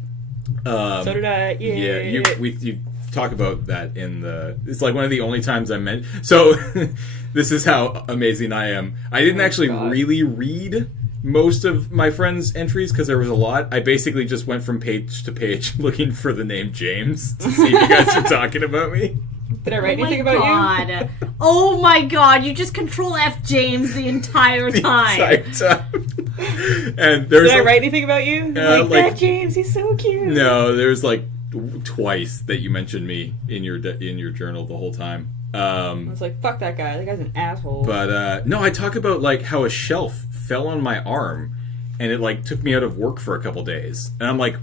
So did I. Yeah. You talk about that in the. It's like one of the only times I meant. So this is how amazing I am. I didn't actually really read most of my friends' entries because there was a lot. I basically just went from page to page looking for the name James to see if you guys are talking about me. Did I write anything about you? Oh my god, you just control F James the entire time. And there's Did I write anything about you? like- that James, he's so cute. No, there's like twice that you mentioned me in your journal the whole time. I was like, fuck that guy. That guy's an asshole. But no, I talk about like how a shelf fell on my arm, and it like took me out of work for a couple days, and I'm like,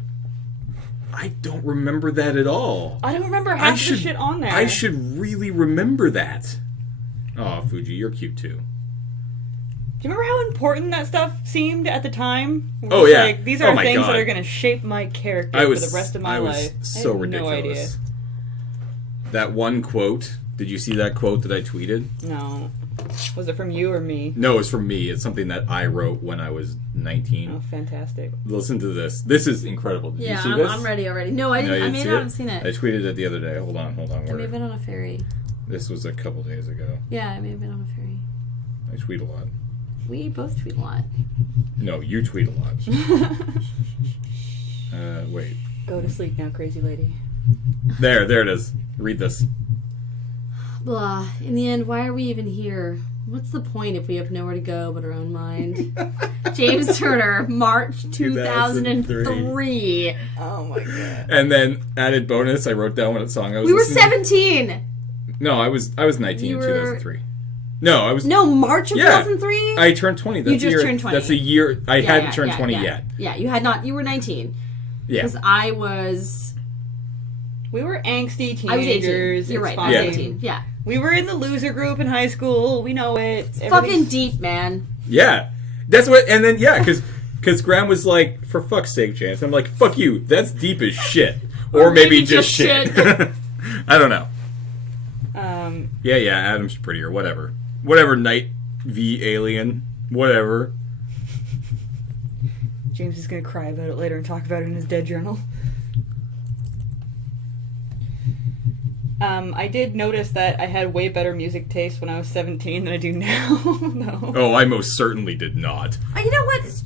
I don't remember that at all. I don't remember half the shit on there. I should really remember that. Oh, Fuji, you're cute too. Do you remember how important that stuff seemed at the time? Oh, yeah. Like, these are my things God. that are going to shape my character for the rest of my life. So I had ridiculous. No idea. That one quote. Did you see that quote that I tweeted? No. Was it from you or me? No, it's from me. It's something that I wrote when I was 19. Oh, fantastic. Listen to this. This is incredible. Did you see Yeah, this? I'm ready already. No, I No, didn't. you I didn't may see not it? have seen I it. tweeted it the other day. Hold on. I may have been on a ferry. This was a couple days ago. Yeah, I may have been on a ferry. I tweet a lot. We both tweet a lot. No, you tweet a lot. Wait. Go to sleep now, crazy lady. There it is. Read this. Blah. In the end, why are we even here? What's the point if we have nowhere to go but our own mind? James Turner, March 2003. Oh my god. And then added bonus, I wrote down what song I was We were listening to. 17. No, I was 19 You in were- 2003. No, I was. No, March of Yeah. 2003? I turned 20. That's You just the year, turned 20. That's a year. I hadn't turned 20 yeah. yet. Yeah, you had not. You were 19. Yeah. Because I was... We were angsty teenagers. I was 18. You're It's right. I was fine. 18. Yeah. We were in the loser group in high school. We know it. Fucking deep, man. Yeah. That's what. And then yeah, because Graham was like, "For fuck's sake, James." I'm like, "Fuck you. That's deep as shit." Or maybe just shit. I don't know. Yeah. Adam's prettier. Whatever. Night v Alien. Whatever. James is gonna cry about it later and talk about it in his dead journal. I did notice that I had way better music taste when I was 17 than I do now. No. Oh, I most certainly did not. You know what? Here's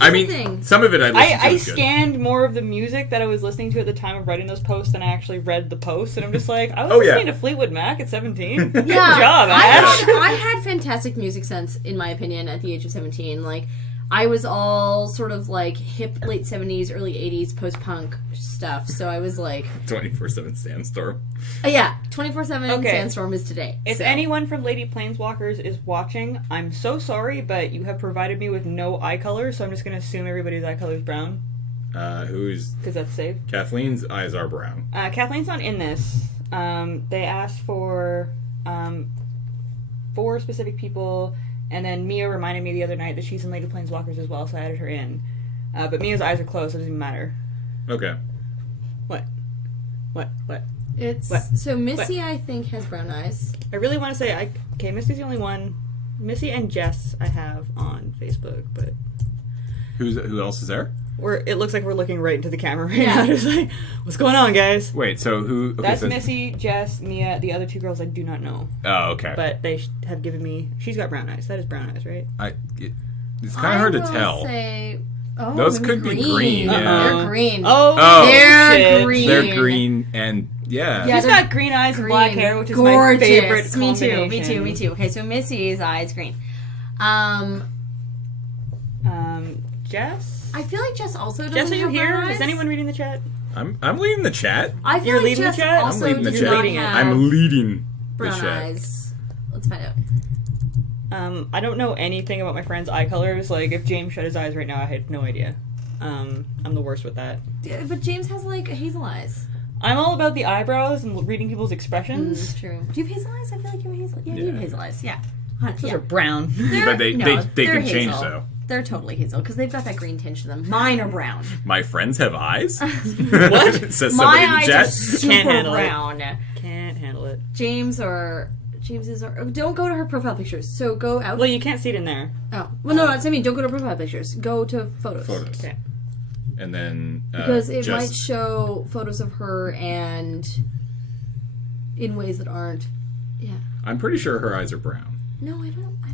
I the mean, thing. some of it I listened to I was good. scanned more of the music that I was listening to at the time of writing those posts than I actually read the posts, and I'm just like, I was Oh, yeah. listening to Fleetwood Mac at 17. Good Yeah. job, Ash. I had fantastic music sense, in my opinion, at the age of 17. Like, I was all sort of like hip late 70s, early 80s post-punk stuff. So I was like, 24/7 Sandstorm. yeah, 24/7 Okay. Sandstorm is today. If So. anyone from Lady Planeswalkers is watching, I'm so sorry, but you have provided me with no eye color, so I'm just going to assume everybody's eye color is brown, Who's because that's safe. Kathleen's eyes are brown. Kathleen's not in this. They asked for 4 specific people, and then Mia reminded me the other night that she's in Lady Planeswalkers as well, so I added her in. But Mia's eyes are closed, so it doesn't even matter. Okay. What? It's What? so Missy, I think, has brown eyes. I really want to say, Missy's the only one. Missy and Jess I have on Facebook, but Who else is there? it looks like we're looking right into the camera right Yeah. now. Just like, what's going on, guys? Wait, so who? Okay, That's so, Missy, Jess, Mia. The other 2 girls I do not know, Oh, okay. but they have given me. She's got brown eyes. That is brown eyes, right? It's kind of hard to tell. Those maybe could be green, yeah. They're green. Oh, They're shit. green. They're green, and yeah. Yeah, She's they're got green eyes and green. black hair, which is Gorgeous. my favorite Me combination. too. Okay, so Missy's eyes green. Jess? I feel like Jess also doesn't Jess, are you have here? brown eyes. Is anyone reading the chat? I'm leading the chat. I feel You're like leading the Jess chat? I'm also leading the does chat. not Leading it. have I'm leading the brown chat. eyes. Let's find out. I don't know anything about my friend's eye colors. Like, if James shut his eyes right now, I had no idea. I'm the worst with that. Yeah, but James has like hazel eyes. I'm all about the eyebrows and reading people's expressions. True. Do you have hazel eyes? I feel like you have hazel. Yeah, you have Yeah. hazel eyes. Yeah. Those Yeah. are brown. But they No, they they're can change hazel. though. They're totally hazel because they've got that green tinge to them. Mine are brown. My friends have eyes. What? Says My somebody in the eyes are chat. super Can't handle it. brown. Can't handle it. James's are. Don't go to her profile pictures. So go out. Well, you can't see it in there. Oh, well, no, that's what I mean. Don't go to profile pictures. Go to photos. Photos. Okay. And then Because it just, might show photos of her and in ways that aren't. Yeah. I'm pretty sure her eyes are brown. No, I don't know. I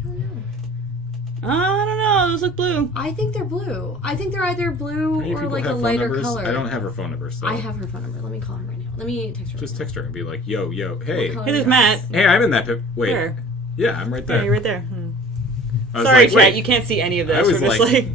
don't know. Those look blue. I think they're blue. I think they're either blue Any or people like a have phone lighter numbers? color. I don't have her phone number, so I have her phone number. Let me call her right now. Let me text her. just right text her and be like, "Yo, hey, now. Hey, there's Matt. hey, I'm in that pip. Wait, Where? yeah, I'm right Yeah, there." you're right there. I was Sorry, like, chat. wait, You can't see any of this. I was We're just like- like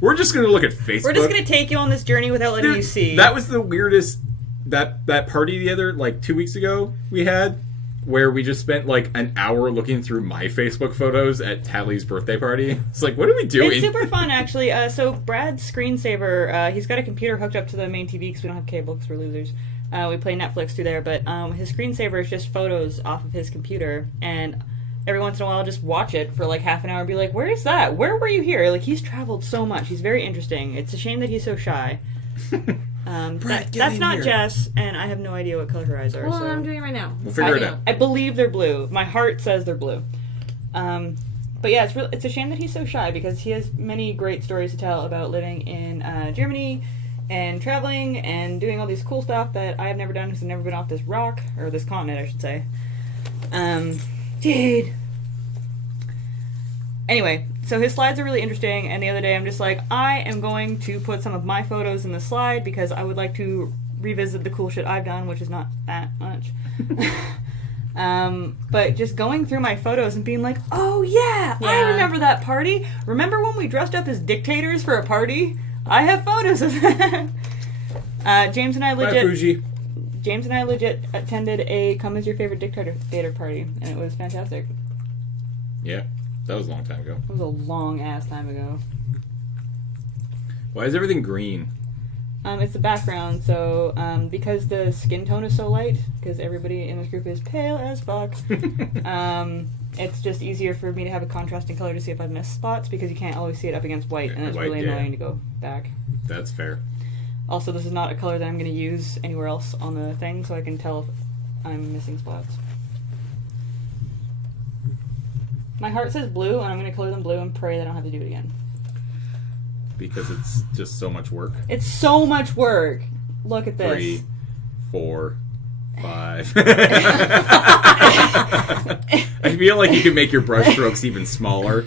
we're just gonna look at Facebook. we're just gonna take you on this journey without letting Dude, you see. That was the weirdest that party the other, like, 2 weeks ago we had, where we just spent, like, an hour looking through my Facebook photos at Tally's birthday party. It's like, what are we doing? It's super fun, actually. So Brad's screensaver, he's got a computer hooked up to the main TV because we don't have cable because we're losers. We play Netflix through there, but his screensaver is just photos off of his computer, and every once in a while I'll just watch it for like half an hour and be like, where is that? Where were you here? Like, he's traveled so much. He's very interesting. It's a shame that he's so shy. That's not here. Jess, and I have no idea what color her eyes are. Well, so. I'm doing it right now. We'll figure it out. I believe they're blue. My heart says they're blue. But yeah, it's a shame that he's so shy because he has many great stories to tell about living in Germany and traveling and doing all these cool stuff that I have never done because I've never been off this rock, or this continent, I should say. Dude. Anyway, so his slides are really interesting, and the other day I'm just like, I am going to put some of my photos in the slide because I would like to revisit the cool shit I've done, which is not that much. But just going through my photos and being like, oh yeah, I remember that party. Remember when we dressed up as dictators for a party? I have photos of that. James and I legit attended a Come As Your Favorite Dictator party, and it was fantastic. Yeah, that was a long time ago. It was a long ass time ago. Why is everything green? It's the background, so because the skin tone is so light, because everybody in this group is pale as fuck, it's just easier for me to have a contrasting color to see if I've missed spots, because you can't always see it up against white, and it's White, really yeah. annoying to go back. That's fair. Also, this is not a color that I'm going to use anywhere else on the thing, so I can tell if I'm missing spots. My heart says blue, and I'm going to color them blue and pray that I don't have to do it again. Because it's just so much work. It's so much work. Look at this. 3, 4, 5. I feel like you could make your brush strokes even smaller.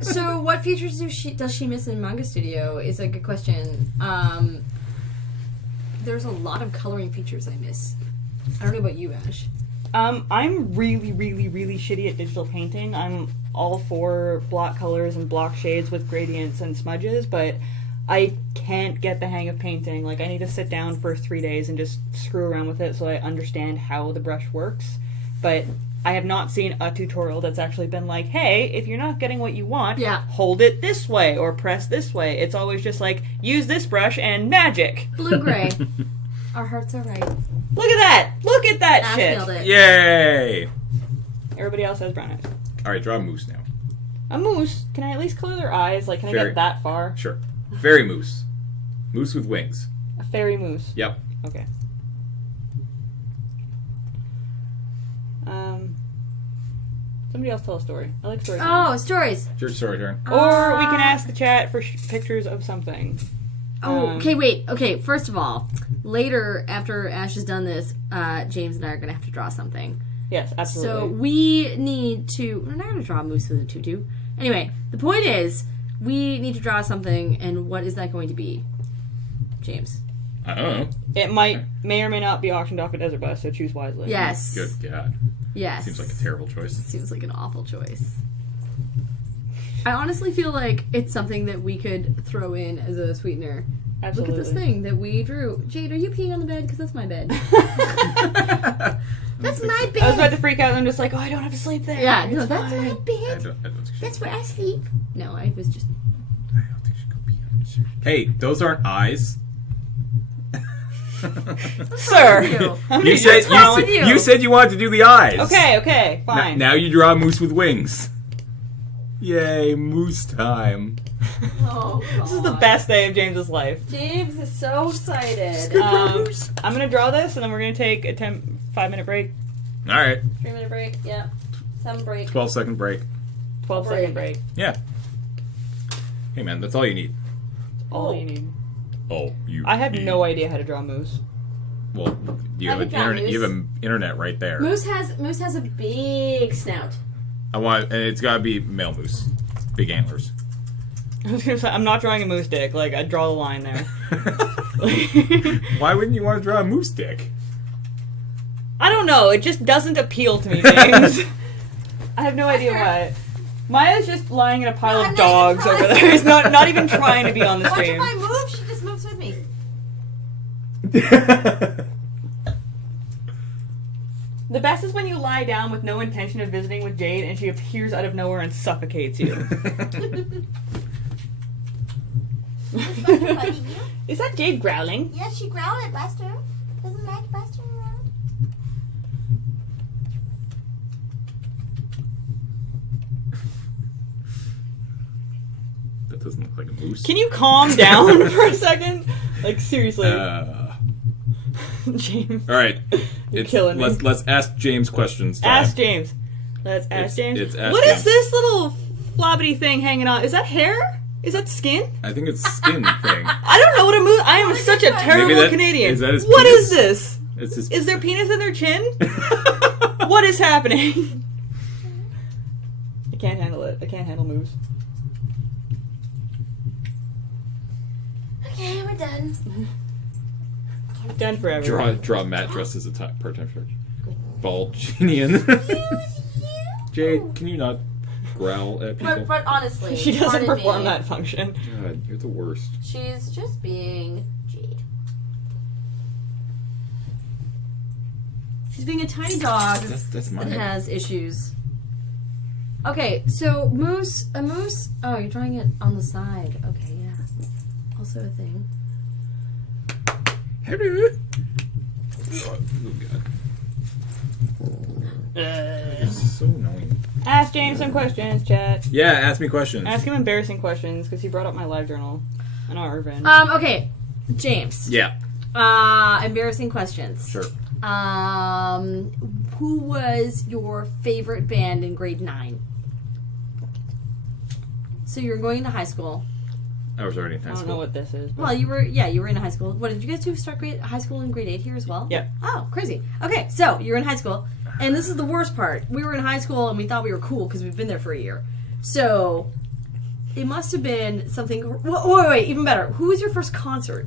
So, what features does she miss in Manga Studio is a good question. There's a lot of coloring features I miss. I don't know about you, Ash. I'm really, really, really shitty at digital painting. I'm all for block colors and block shades with gradients and smudges, but I can't get the hang of painting. Like, I need to sit down for 3 days and just screw around with it so I understand how the brush works. But I have not seen a tutorial that's actually been like, hey, if you're not getting what you want, hold it this way or press this way. It's always just like, use this brush and magic. Blue-gray. Our hearts are right. Look at that! Look at that Ash shit! nailed it. Yay! Everybody else has brown eyes. Alright, draw a moose now. A moose? Can I at least color their eyes? Like, can I Fairy. get that far? Sure. Fairy moose. Moose with wings. A fairy moose. Yep. Okay. Somebody else tell a story. I like stories. Oh, stories. It's your story turn. Or we can ask the chat for pictures of something. Oh, okay, wait. Okay, first of all, later, after Ash has done this, James and I are going to have to draw something. Yes, absolutely. So we need to... We're not going to draw a moose with a tutu. Anyway, the point is, we need to draw something, and what is that going to be? James. I don't know. It may or may not be auctioned off at Desert Bus, so choose wisely. Yes. Good God. Yes. Seems like a terrible choice. Seems like an awful choice. I honestly feel like it's something that we could throw in as a sweetener. Absolutely. Look at this thing that we drew. Jade, are you peeing on the bed? Because that's my bed. That's my bed. I was about to freak out and I'm just like, oh, I don't have to sleep there. Yeah, It's no, that's fine. my I bed. don't think she That's where I sleep. No, I was just... I don't think she could be on shirt. Hey, those aren't eyes. Sir. you. You said wrong with you? you said you wanted to do the eyes. Okay, fine. Now you draw a moose with wings. Yay, moose time. Oh, God. This is the best day of James's life. James is so excited. I'm going to draw this, and then we're going to take a 5-minute break. All right, 3-minute break, yeah. 7 break. 12-second break. 12-second break. Yeah. Hey man, that's all you need. All you need. Oh, you. I have need. no idea how to draw moose. Well, you I have an can draw internet. You moose. have an internet right there. Moose has a big snout. And it's got to be male moose, big antlers. I was gonna say, I'm not drawing a moose dick. Like, I draw the line there. Why wouldn't you want to draw a moose dick? I don't know. It just doesn't appeal to me, James. I have no idea why. Maya's just lying in a pile No, of I'm not dogs even over trying. there. He's not even trying to be on the Watch if stream. I move, she just moves with me. The best is when you lie down with no intention of visiting with Jade and she appears out of nowhere and suffocates you. Is that Jade growling? Yeah, she growled at Buster. Doesn't like Buster around. That doesn't look like a moose. Can you calm down for a second? Like, seriously. James. All right. You're killing me. Let's ask James questions. Time. Ask James. Let's ask James. It's Ask What James. is this little flobbity thing hanging on? Is that hair? Is that skin? I think it's skin thing. I don't know what a moose. I am such a terrible that- Canadian. is that his What penis? is this? It's just, Is there penis in their chin? What is happening? I can't handle it. I can't handle moves. Okay, we're done. Done forever. draw Matt dressed as a part-time church. Balgenian. Jade, can you not growl at people? But honestly, She doesn't pardon perform me, that function. God, you're the worst. She's just being Jade. She's being a tiny dog That's that mine. has issues. Okay, so a moose. Oh, you're drawing it on the side. Okay, yeah. Also a thing. Oh, God. It's so annoying. Ask James some questions, chat. Yeah, ask me questions. Ask him embarrassing questions because he brought up my live journal. I know Irvin. Okay, James. Yeah, Embarrassing questions. sure. Who was your favorite band in grade 9? So you're going into high school. I was already in I high don't know school. what this is. But... Well, you were in high school. What did you guys do? Start high school in grade 8 here as well? Yep. Oh, crazy. Okay, so you're in high school, and this is the worst part. We were in high school and we thought we were cool because we've been there for a year. So it must have been something. Wait, even better. Who was your first concert?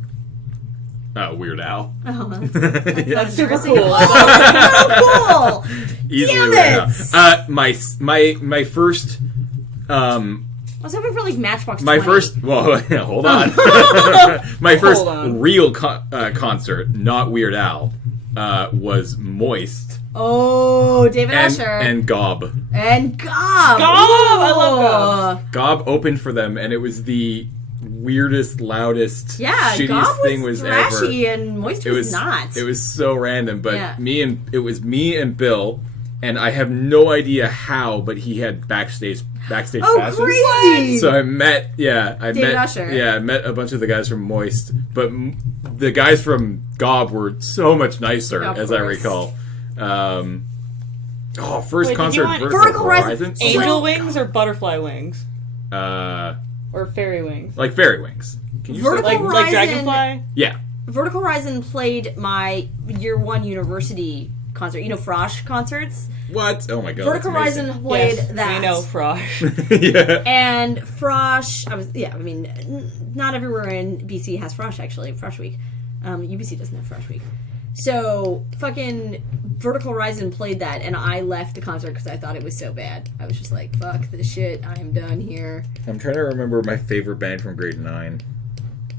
Weird Al. Oh, That's super embarrassing. cool. Oh, so cool. Easily Damn Weird it! Al. My first. I was hoping for like Matchbox 20. My first. Well, hold on. My first Hold on. real concert, not Weird Al, was Moist Oh, David Usher. and Gob. And Gob. I love Gob. Gob opened for them, and it was the weirdest, loudest, Yeah, shittiest Gob thing was was ever. thrashy and Moist It was not. It was so random, but Yeah. it was me and Bill, and I have no idea how, but he had backstage Oh, passes. crazy! So I met David Usher. I met a bunch of the guys from Moist, but the guys from Gob were so much nicer, Of as I course. recall. First Wait, did you concert, want Vertical Horizon? Horizon. Angel So- wings or butterfly wings? Or fairy wings? Like fairy wings. Can you Vertical say Like Horizon. dragonfly? Yeah. Vertical Horizon played my year 1 university concert. You know, Frosh concerts? What? Oh my god. Vertical that's Horizon played Yes, that. we know Frosh. amazing. Yeah. And Frosh, not everywhere in BC has Frosh, actually. Frosh Week. UBC doesn't have Frosh Week. So, fucking Vertical Horizon played that, and I left the concert because I thought it was so bad. I was just like, fuck this shit, I am done here. I'm trying to remember my favorite band from grade 9.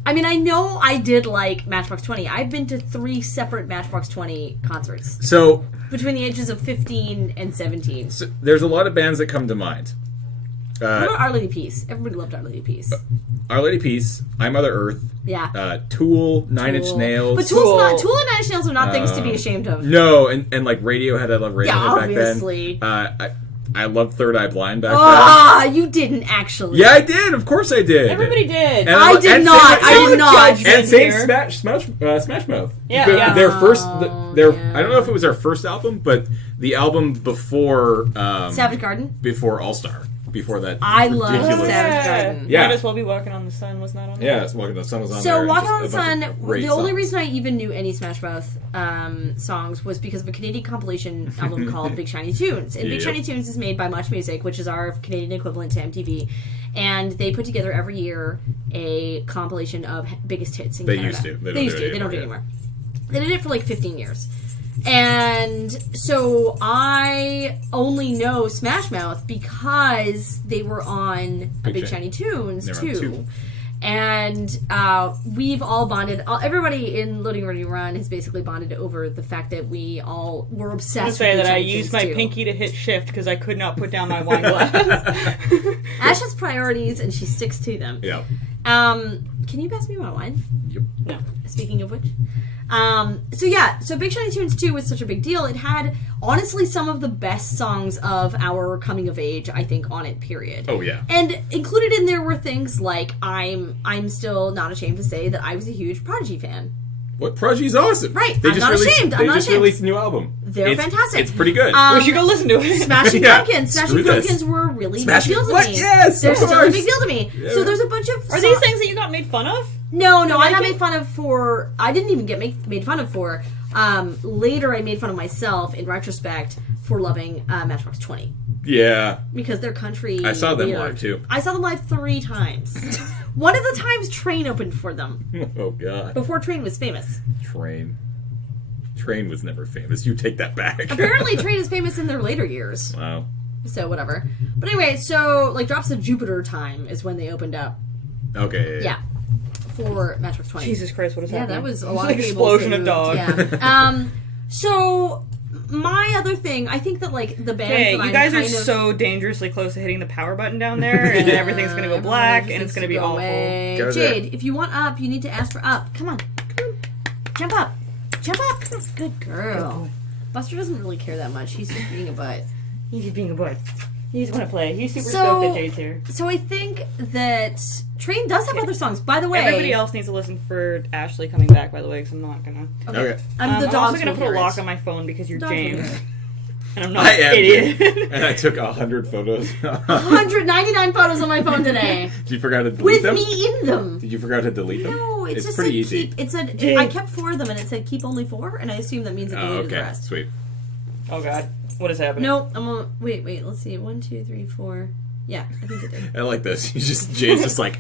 I mean, I know I did like Matchbox 20. I've been to 3 separate Matchbox 20 concerts So, between the ages of 15 and 17. there's a lot of bands that come to mind. What about Our Lady Peace? Everybody loved Our Lady Peace. Our Lady Peace, I Mother Earth, Yeah. Tool, Nine Inch Nails. But Tool and Nine Inch Nails are not things to be ashamed of. No, and like Radiohead, I love Radiohead Yeah, back obviously. then. I loved Third Eye Blind back Ah, you didn't actually. then. Yeah, I did. Of course I did. Everybody did. And I did not. I did not. And same here. Smash Mouth. Yeah, But yeah. Their first, their yeah. I don't know if it was their first album, but the album before Savage Garden. before All Star, before that. I love ridiculous- Savage Garden. Yeah. Might as well be Walking on the Sun was not on there. Yeah, it's Walking on the Sun was on there. So and Walking just on the a bunch Sun, of great the only songs. reason I even knew any Smash Mouth songs was because of a Canadian compilation album called Big Shiny Tunes. And Big Yep. Shiny Tunes is made by Much Music, which is our Canadian equivalent to MTV. And they put together every year a compilation of biggest hits in They Canada. used to. They They don't used do it to. They don't do it anymore, anymore. They did it for like 15 years. And so I only know Smash Mouth because they were on a Big Big Shiny. Shiny Tunes They were on too. two. And we've all bonded. Everybody in Loading Ready Run has basically bonded over the fact that we all were I'm obsessed gonna with say that I Jalix used my 2. pinky to hit shift because I could not put down my wine glass. Ash has priorities, and she sticks to them. Yeah. Can you pass me my wine? Yep. No. Speaking of which. So Big Shiny Tunes 2 was such a big deal. It had, honestly, some of the best songs of our coming of age, I think, on it, period. Oh, yeah. And included in there were things like, I'm still not ashamed to say that I was a huge Prodigy fan. What? Prodigy's awesome. Right, They I'm just not released, ashamed, I'm They not just ashamed. released a new album. They're fantastic. It's pretty good. We should go listen to it. Smashing Yeah. Pumpkins. Screw Smashing this. Pumpkins were a really Smashing- big deal to what? me. Yes, They're of still a course. big deal to me. Yeah. So there's a bunch of Are these things that you got made fun of? No, I got liking? made fun of for. I didn't even get made fun of for. Later, I made fun of myself in retrospect for loving Matchbox 20 Yeah. because their country. I saw them weird. live, too. I saw them live 3 times. One of the times, Train opened for them Oh, God. before Train was famous. Train. Train was never famous. You take that back. Apparently, Train is famous in their later years. Wow. So whatever. But anyway, so like Drops of Jupiter time is when they opened up. Okay. Yeah. For Matchbox 20. Jesus Christ, what is Yeah, happening? that was a It's lot like of cables explosion that of dog. moved. Yeah. So my other thing, I think that like the bands Okay, that you I'm guys are kind of, so dangerously close to hitting the power button down there, and everything's gonna go black, and it's gonna be awful. away. Go there. Jade, if you want up, you need to ask for up. Come on. Jump up. Jump up. Good girl. Buster doesn't really care that much. He's just being a butt. He's just being a boy. He just want to play. He's super So- stoked that Jade's here. So I think that Train does have other songs. By the way, Everybody else needs to listen for Ashley coming back, by the way, because I'm not gonna. Okay. I'm the I'm dogs also gonna will put a hear lock it. on my phone because you're Dogs will James. hear it. And I'm not I an am. idiot. And I took 100 photos. 199 photos on my phone today Did you forget to delete with them? me in them. Did you forget to delete them? No, it just pretty said easy. keep. It said Jade. I kept 4 of them, and it said keep only 4, and I assume that means it Oh, deleted the okay. rest. Sweet. Oh god, what is happening? No, I'm gonna wait. Let's see. 1, 2, 3, 4. Yeah, I think it did. I like this. Jay's just like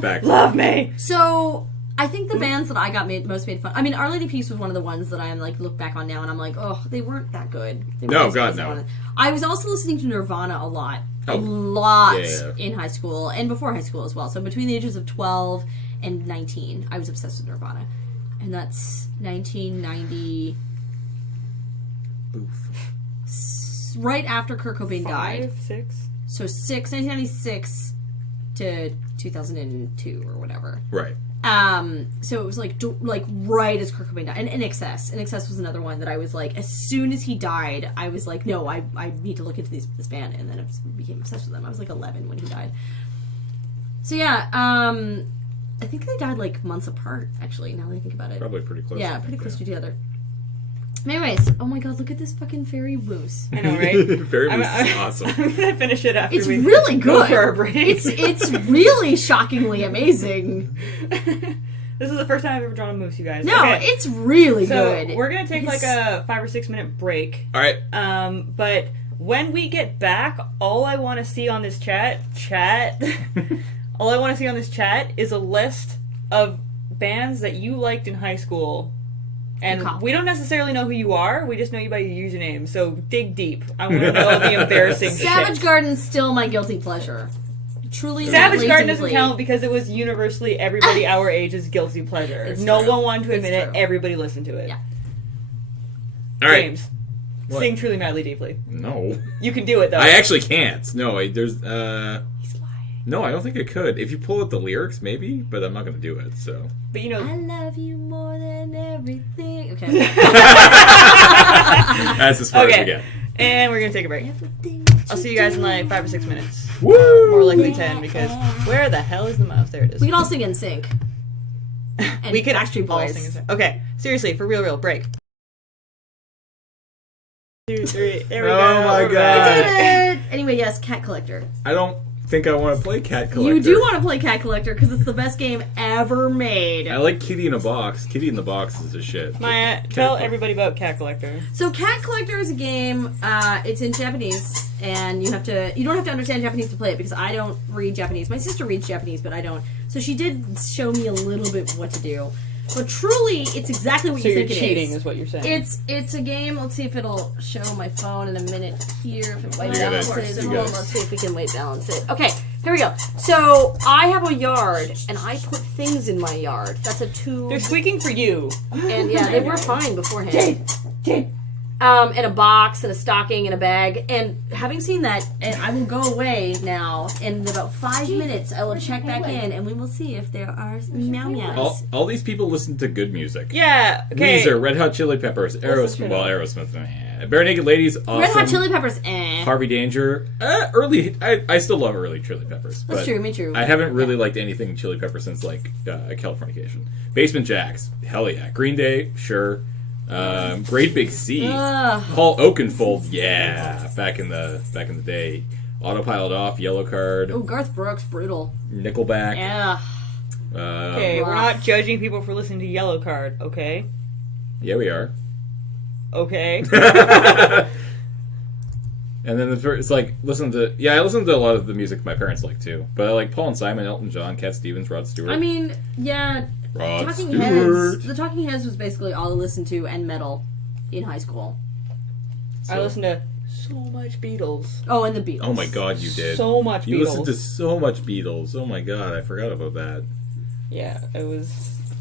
back. Love me. So I think the bands that I got most made fun. I mean, Our Lady Peace was one of the ones that I am like look back on now, and I'm like, oh, they weren't that good. They No, weren't God, as no. fun. I was also listening to Nirvana a lot, Oh, a lot yeah. in high school and before high school as well. So between the ages of 12 and 19, I was obsessed with Nirvana, and that's 1990. Oof. Right after Kurt Cobain died. 5, 6. So 1996 to 2002 or whatever. Right. So it was like right as Kurt Cobain died. And NXS. NXS was another one that I was like, as soon as he died, I was like, no, I need to look into this band, and then I became obsessed with them. I was like 11 when he died. So yeah, I think they died like months apart, actually, now that I think about it. Probably pretty close. Yeah, pretty close to each other. Anyways, oh my god, look at this fucking fairy moose. I know, right? Fairy I'm, Moose is awesome. I'm gonna finish it after It's we really go good. for our break. It's really shockingly amazing. This is the first time I've ever drawn a moose, you guys. No, Okay. it's really So good. we're gonna take like It's- a 5 or 6 minute break. All right. But when we get back, all I want to see on this chat, all I want to see on this chat is a list of bands that you liked in high school. And Okay. we don't necessarily know who you are. We just know you by your username. So dig deep. I want to know the embarrassing Savage shit. Garden's still my guilty pleasure. Truly, Savage madly, Garden doesn't deeply. count because it was universally everybody our age's guilty pleasure. It's No true. one wanted to It's admit it. true. Everybody listened to it. Yeah. All right. James, What? sing Truly Madly Deeply. No. You can do it though. I actually can't. No, there's He's lying. no, I don't think I could. If you pull up the lyrics, maybe, but I'm not going to do it. So. But you know, I love you more than everything. Okay. That's as far as we okay. get. And we're gonna take a break. Everything I'll see you guys in like 5 or 6 minutes. Woo! More likely 10 because where the hell is the mouse? There it is. We can all sing in sync. And We could Backstreet all Boys. sing and sing. Okay, seriously, for real, break. 2, 3. There we go. Oh my We're We God. did back. it! Anyway, yes, Cat Collector. I don't think I want to play Cat Collector. You do want to play Cat Collector because it's the best game ever made. I like Kitty in a Box. Kitty in the Box is a shit. Maya, tell everybody about Cat Collector. So Cat Collector is a game, it's in Japanese, and you don't have to understand Japanese to play it, because I don't read Japanese. My sister reads Japanese, but I don't. So she did show me a little bit what to do. But truly, it's exactly what So you you're think cheating it is what you're saying. It's a game. Let's see if it'll show my phone in a minute here. If it white You gotta- balances. you Hold on, gotta- let's see if we can white balance it. Okay, Here we go. So I have a yard, and I put things in my yard. That's a 2. They're squeaking for you. And yeah, they were fine beforehand. Jade. And a box, and a stocking, and a bag. And having seen that, and I will go away now. In about 5 minutes, I will check back in, and we will see if there are meow meows. All these people listen to good music. Yeah. Okay. Weezer, Red Hot Chili Peppers, Aerosmith. Well, Aerosmith. Bare Naked Ladies, awesome. Red Hot Chili Peppers, eh. Harvey Danger, early. I still love early Chili Peppers. That's but true, me too. I haven't really liked anything Chili Peppers since like Californication. Basement Jacks, hell yeah. Green Day, sure. Great Big Sea. Paul Oakenfold, yeah. Back in the day. Autopilot Off, Yellow Card. Oh, Garth Brooks, brutal. Nickelback. Yeah. Okay, we're not judging people for listening to Yellow Card, okay? Yeah, we are. Okay. And then it's like, I listen to a lot of the music my parents like too. But I like Paul and Simon, Elton John, Cat Stevens, Rod Stewart. I mean, yeah. Rod Talking Stewart. Heads. The Talking Heads was basically all I listened to and metal in high school. I listened to so much Beatles. Oh, and the Beatles. Oh my god, you did. So much You Beatles. listened to so much Beatles. Oh my god, I forgot about that. Yeah, it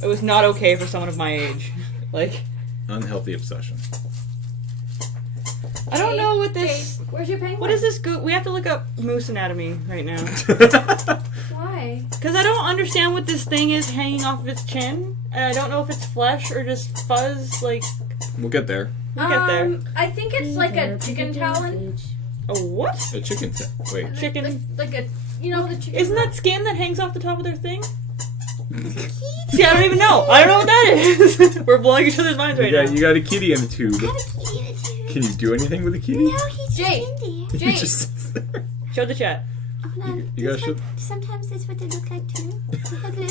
was not okay for someone of my age. Like, Unhealthy obsession. I don't know what this. Jade, where's your penguin? What is this? We have to look up moose anatomy right now. Why? Because I don't understand what this thing is hanging off of its chin. And I don't know if it's flesh or just fuzz. Like, We'll get there. we'll get there. I think it's like a chicken talon. A what? A chicken. Wait. Chicken. Like a, the chicken. Isn't that skin that hangs off the top of their thing? See, I don't even know. I don't know what that is. We're blowing each other's minds right now. You got a kitty in the tube. I have a kitty in a tube. Can you do anything with a kitty? No, he's Jade. just in there. He Jade. just sits there. Show the chat. Oh, no, You gotta show. sometimes that's what they look like too.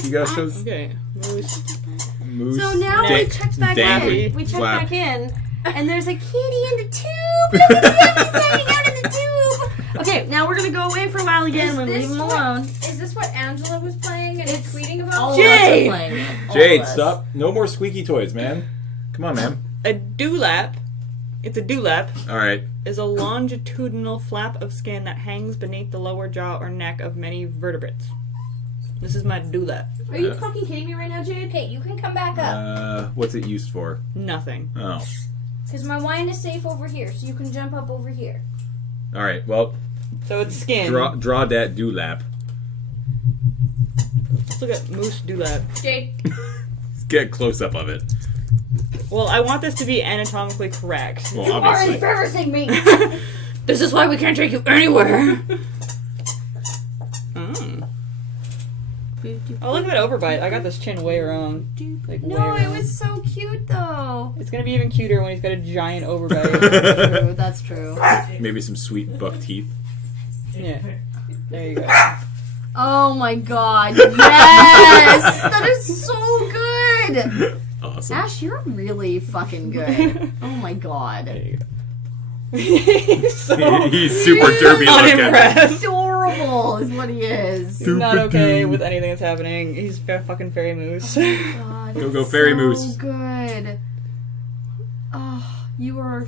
You gotta show. Okay. Moose. Moose. So now we Dan- checked back dangly in. We checked flap. back in, and there's a kitty in the tube. Look at him, he's hanging out in the tube. Okay, now we're gonna go away for a while again. We're gonna leave him alone. Is this what Angela was playing and tweeting about? All Jade! of us are playing it. All Jade, of us. stop. No more squeaky toys, man. Come on, man. A dewlap. It's a dewlap. Alright. Is a longitudinal flap of skin that hangs beneath the lower jaw or neck of many vertebrates. This is my dewlap. Are you fucking kidding me right now, Jade? Hey, you can come back up. What's it used for? Nothing. Oh. Because my wine is safe over here, so you can jump up over here. Alright, well, So it's skin. draw that dewlap. Let's look at moose dewlap. Jade, Let's get a close up of it. Well, I want this to be anatomically correct. Well, you are obviously. embarrassing me. This is why we can't take you anywhere. Oh, look at that overbite. I got this chin way wrong. Like, way No, wrong. it was so cute though. It's gonna be even cuter when he's got a giant overbite. True, that's true. Maybe some sweet buck teeth. Yeah. There you go. Oh my god, yes! That is so good! Awesome. Ash, you're really fucking good. Oh my god. There you go. He's so He's super derpy looking. unimpressed. Adorable is what he is. He's not okay with anything that's happening. He's fucking fairy moose. God, Go, it's go, fairy so moose. good. Oh, you are...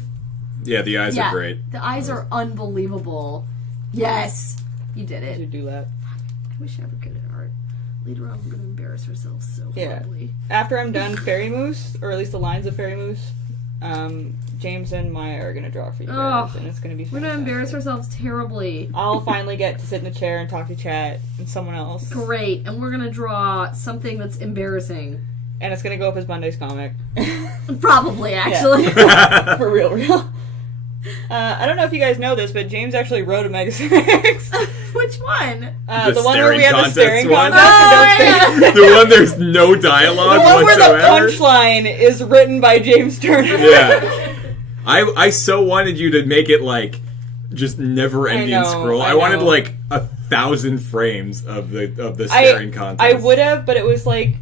Yeah, the eyes are great. The eyes are unbelievable. Yes! You did You it. do that. I wish I were good at art. Later on, we're gonna embarrass ourselves so Yeah. horribly. After I'm done fairy moose, or at least the lines of fairy moose, James and Maya are gonna draw for you guys, Ugh. and it's gonna be. We're gonna fantastic. embarrass ourselves terribly. I'll finally get to sit in the chair and talk to chat and someone else, Great, and we're gonna draw something that's embarrassing. and it's gonna go up as Monday's comic. Probably, actually. For real. I don't know if you guys know this, but James actually wrote a Megacynics. Which one? The one where we have the staring staring contest one? contest. And don't say- The one there's no dialogue The one where the whatsoever. punchline is written by James Turner. Yeah. I so wanted you to make it like just never ending I know, scroll. I I wanted know. like 1,000 frames of the staring contest. I would have, but it was like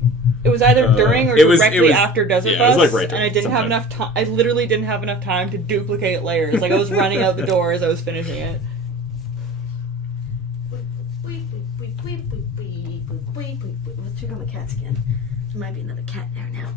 it was either during or it was- directly it was- after Desert yeah, it was, Bus, like, right and I didn't have sometime. enough time. I literally didn't have enough time to duplicate layers. Like I was running out the door as I was finishing it. Let's check on the cats again. There might be another cat there now.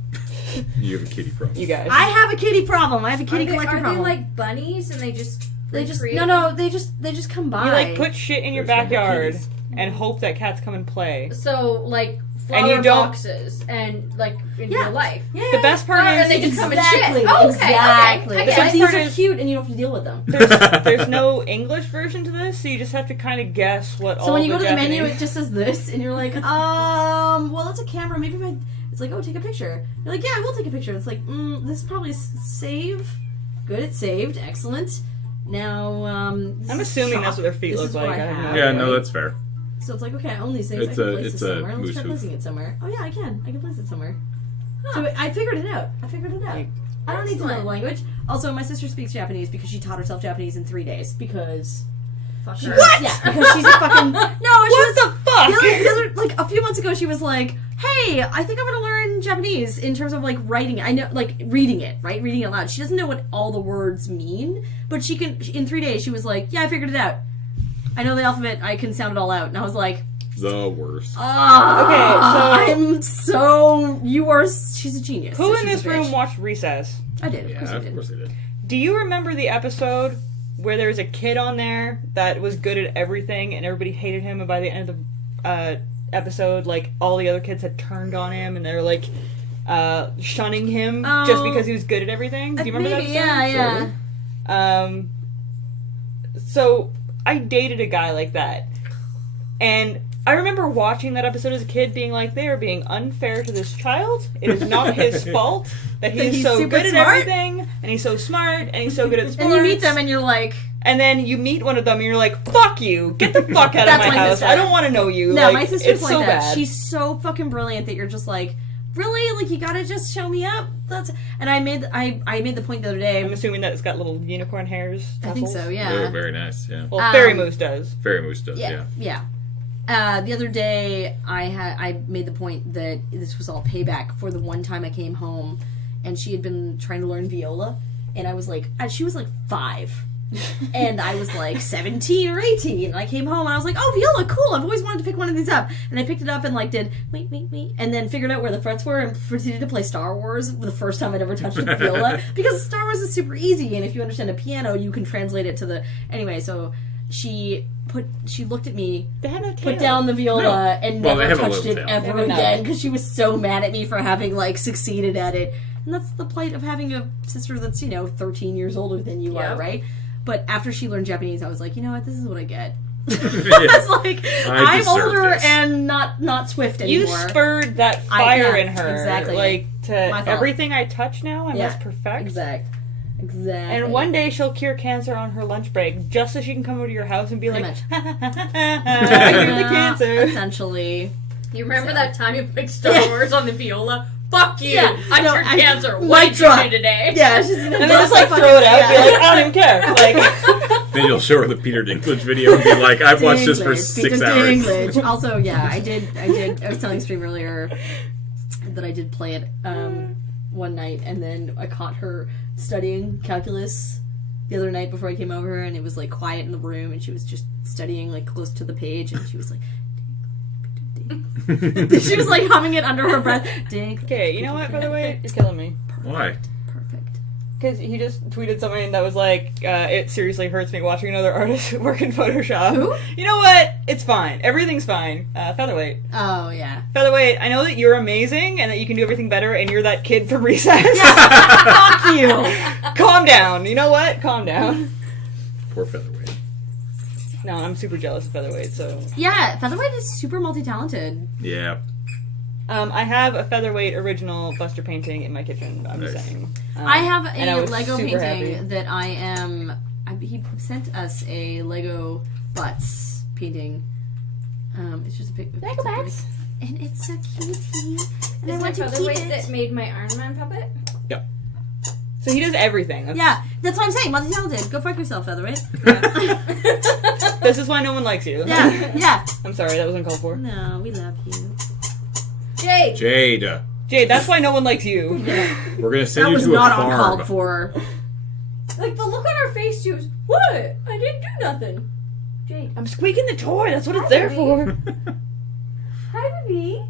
You have a kitty problem. You guys. I have a kitty problem. I have a kitty collector Are problem. they like bunnies and they just they just recreate no, they just come by. You like put shit in your There's no more backyard. kitties. and hope that cats come and play. So, like, And flower you don't- boxes and, like, in Yeah. real life. Yeah, The best part And is they just come and exactly, shit. Oh, okay, exactly. okay. I Because get it. these Part are is- cute, and you don't have to deal with them. There's no English version to this, so you just have to kind of guess what all So when you the go to the menu, Japanese- it just says this, and you're like, well, it's a camera. Maybe if I, it's like, oh, take a picture. You're like, yeah, I will take a picture. It's like, this is probably save. Good, it's saved. Excellent. Now, this I'm is assuming shop. that's what their feet This look is like. what I I have have. no Yeah, idea. no, that's fair. So it's like, okay, I own these things. It's I can a- place it's it a somewhere. Let's moose try hoof. placing it somewhere. Oh yeah, I can. I can place it somewhere. So I figured it out. I don't need to know the language. Also, my sister speaks Japanese because she taught herself Japanese in 3 days because. Fuck She her. was, yeah, because she's a fucking. No, she What was the fuck? like a few months ago, she was like, "Hey, I think I'm gonna learn Japanese in terms of like writing. I know, like reading it, right? Reading it aloud. She doesn't know what all the words mean, but she can. In 3 days, she was like, "Yeah, I figured it out. I know the alphabet. I can sound it all out." And I was like, The worst. I'm so you are. She's a genius. Who so in she's this a room bitch. watched Recess? I did. Of Yeah, course I of did. course I did. Do you remember the episode where there was a kid on there that was good at everything and everybody hated him, and by the end of the episode, like, all the other kids had turned on him and they're like shunning him just because he was good at everything? Do you remember Maybe, that episode? yeah, yeah. So I dated a guy like that, and I remember watching that episode as a kid being like, they are being unfair to this child. It is not his fault that he That is he's so super good at smart? everything, and he's so smart, and he's so good at sports. And you meet them, and you're like, And then you meet one of them, and you're like, fuck you! Get the fuck out of That's my my house! sister. I don't want to know you! no, Like, my sister's it's like so that. bad. She's so fucking brilliant that you're just like, really? Like, you gotta just show me up? That's. And I made the point the other day. I'm assuming that it's got little unicorn hairs. I think tassels. so, Oh, yeah. very nice. Yeah. Well, Fairy Moose does. Fairy Moose does. Yeah. Yeah. The other day, I made the point that this was all payback for the one time I came home, and she had been trying to learn viola, and I was like, she was like 5, and I was like 17 or 18, and I came home and I was like, oh, viola, cool! I've always wanted to pick one of these up, and I picked it up and like did wait, and then figured out where the frets were and proceeded to play Star Wars the first time I'd ever touched a viola because Star Wars is super easy, and if you understand a piano, you can translate it to the anyway. So she looked at me, They had no tail. put down the viola, No. and Well, they never have a touched little it tail. ever They have a again nub. because she was so mad at me for having like succeeded at it. And that's the plight of having a sister that's 13 years older than you are, Yep. right? But after she learned Japanese, I was like, you know what, this is what I get. Yeah. It's like I I'm deserve older this. and not swift You anymore. spurred that fire yeah, in her. exactly. Like, My fault. everything I touch now, I Yeah, must perfect. Exactly. And one day she'll cure cancer on her lunch break just so she can come over to your house and be like, Pretty I cured the cancer. Essentially. You remember that time you picked Star Wars on the viola? Fuck you! Yeah, I no, cured I- cancer. mic What did you drop. do today? Yeah, she's gonna And then just like throw it out and be like, I don't even care. Like, Then you'll show her the Peter Dinklage video and be like, I've watched this for Dinklage, 6 Peter hours. Dinklage. Also, yeah, I did. I was telling Stream earlier that I did play it one night, and then I caught her studying calculus the other night before I came over, and it was like quiet in the room, and she was just studying like close to the page, and she was like. She was like humming it under her breath. okay, you know what, by the way? You're killing me. Why? Perfect. Because he just tweeted something that was like, it seriously hurts me watching another artist work in Photoshop. Who? You know what? It's fine. Everything's fine. Featherweight. Oh yeah. Featherweight, I know that you're amazing and that you can do everything better and you're that kid from Recess. Fuck you. Calm down. You know what? Calm down. Poor Featherweight. No, I'm super jealous of Featherweight, so... Yeah, Featherweight is super multi-talented. Yeah. I have a Featherweight original Buster painting in my kitchen, I'm just Nice. saying. I have and I a was Lego super painting happy. that I am. He sent us a Lego butts painting. It's just a big Lego butts? and it's so cutie. And I Is want it to keep Featherweight it. that made my Iron Man puppet? So he does everything. That's- Yeah, that's what I'm saying. Multi-talented. Go fuck yourself, Featherweight. This is why no one likes you. Yeah. I'm sorry, that was uncalled for. No, we love you. Jade! Jade, Jade, that's why no one likes you. we're going to send That you was to a not farm. uncalled for. Like, the look on her face, she was, what? I didn't do nothing. Jade. I'm squeaking the toy, that's what it's there for. Hi, baby.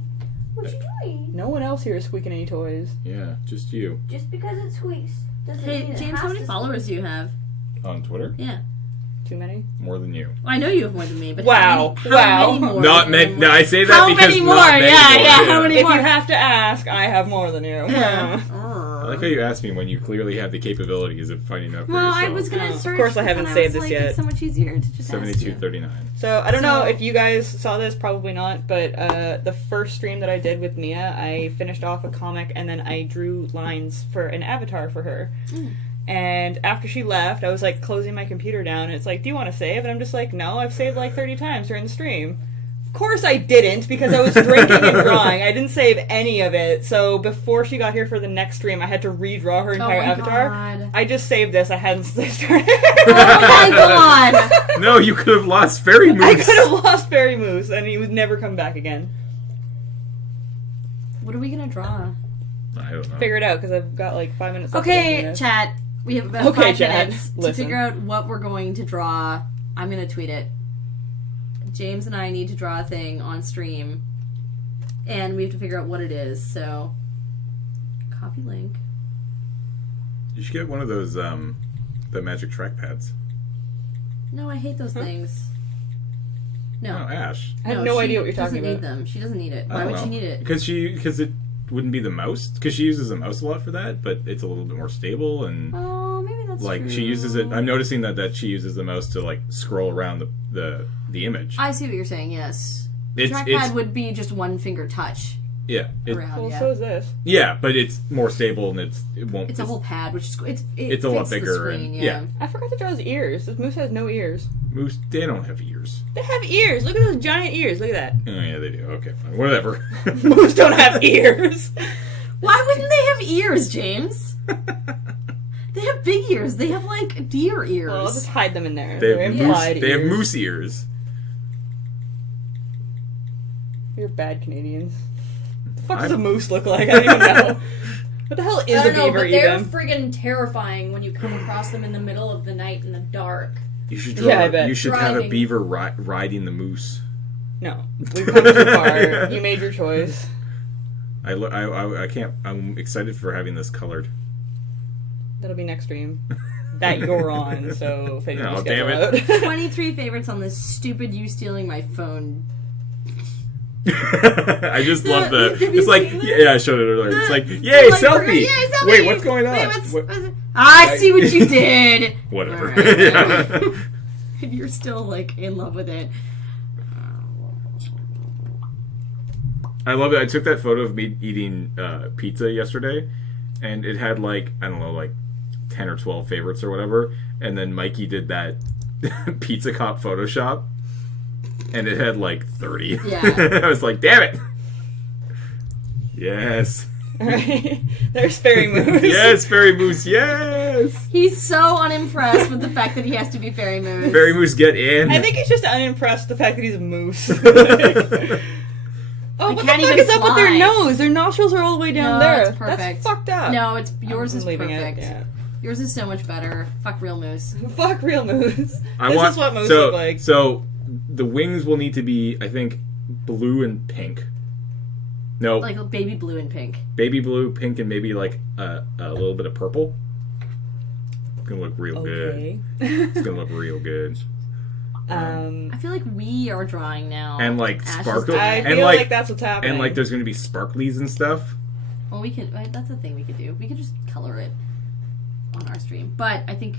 What you doing? No one else here is squeaking any toys. Yeah, just you. Just because it squeaks doesn't Hey, mean it James, has how many to followers do you have? On Twitter? Yeah. Too many? More than you. I know you have more than me, but Wow. how Wow. many more? Not than meant. me? No, I say that How because many more? not many Yeah, more. yeah, how many If more? you have to ask, I have more than you. I like how you asked me when you clearly have the capabilities of finding out for Well, yourself. I was gonna Of search. course I but haven't then saved was this like, yet. It's so much easier to just ask you. 7239. So, I don't know So- if you guys saw this, probably not, but the first stream that I did with Mia, I finished off a comic and then I drew lines for an avatar for her. And after she left, I was like closing my computer down and it's like, do you want to save? And I'm just like, no, I've saved like 30 times during the stream. Of course I didn't, because I was drinking and drawing. I didn't save any of it. So before she got here for the next stream, I had to redraw her entire my avatar. God. I just saved this. I hadn't started. Oh my god! No, you could have lost Fairy Moose. I could have lost Fairy Moose, and he would never come back again. What are we gonna draw? I don't know. Figure it out, because I've got like 5 minutes left. of Okay, this. chat. We have about Okay, 5 chat. minutes to Listen. figure out what we're going to draw. I'm gonna tweet it. James and I need to draw a thing on stream, and we have to figure out what it is. So, copy link. You should get one of those the magic trackpads. No, I hate those things. No, Oh, Ash. I have no, no she idea what you're doesn't talking need about. them. She doesn't need it. I Why don't would she know. need it? Because it wouldn't be the mouse. Because she uses the mouse a lot for that, but it's a little bit more stable and Oh, maybe that's like true. she uses it. I'm noticing that she uses the mouse to like scroll around the image. I see what you're saying. Yes, It's trackpad would be just one finger touch yeah around. Well, yeah. so is this. yeah, but it's more stable and it won't. It's a whole pad, which is it It's a lot fits the bigger screen, and- yeah. I forgot to draw his ears. This moose has no ears. Moose. They don't have ears. They have ears. Look at those giant ears. Look at Oh yeah, they do. Okay, fine. Whatever. that. Moose don't have ears. Why wouldn't they have ears, James? They have big ears. They have like deer ears. Well, I'll just hide them in there. They They're have moose. implied They have ears. moose ears. You're bad Canadians. What the fuck does I'm- a moose look like? I don't even know. What the hell is I a don't know, beaver but they're even? friggin' terrifying when you come across them in the middle of the night in the dark. You should draw. Yeah, I bet. You should have a Driving. beaver riding the moose. No, we've come too far. You made your choice. I can't. I'm excited for having this colored. That'll be next stream. That you're on, so figure Oh, your damn schedule out. 23 favorites on this stupid you stealing my phone. I just love the. Have you It's like seen this? yeah, I showed it earlier. It's like yay Like, selfie. yay, selfie! Wait, what's going on? Wait, what's- What- what's- I see what you did. Whatever. Alright. Yeah. And you're still like in love with it. I love it. I took that photo of me eating pizza yesterday, and it had like I don't know, like 10 or 12 favorites or whatever. And then Mikey did that Pizza Cop Photoshop, and it had like 30. Yeah. I was like, damn it. Yes. Alright. There's Fairy Moose. Yes, Fairy Moose. Yes. He's so unimpressed with the fact that he has to be Fairy Moose. Fairy Moose, get in. I think he's just unimpressed with the fact that he's a moose. Oh, what the can't fuck even is up with their fly. nose? Their nostrils are all the way down No, there. that's perfect. That's fucked up. No, it's yours I'm is leaving perfect. It. Yeah. Yours is so much better. Fuck real moose. Fuck real moose. I This want is what moose so, look like. So the wings will need to be, I think, blue and pink. No, Like a baby blue and pink. baby blue, pink, and maybe like a little bit of purple. It's gonna look real good. Okay. It's gonna look real good. I feel like we are drawing now. And like Ash is sparkle, drawing. I and feel like, like that's what's happening. and like there's gonna be sparklies and stuff. Well, we can. That's the thing we could do. We could just color it on our stream. But I think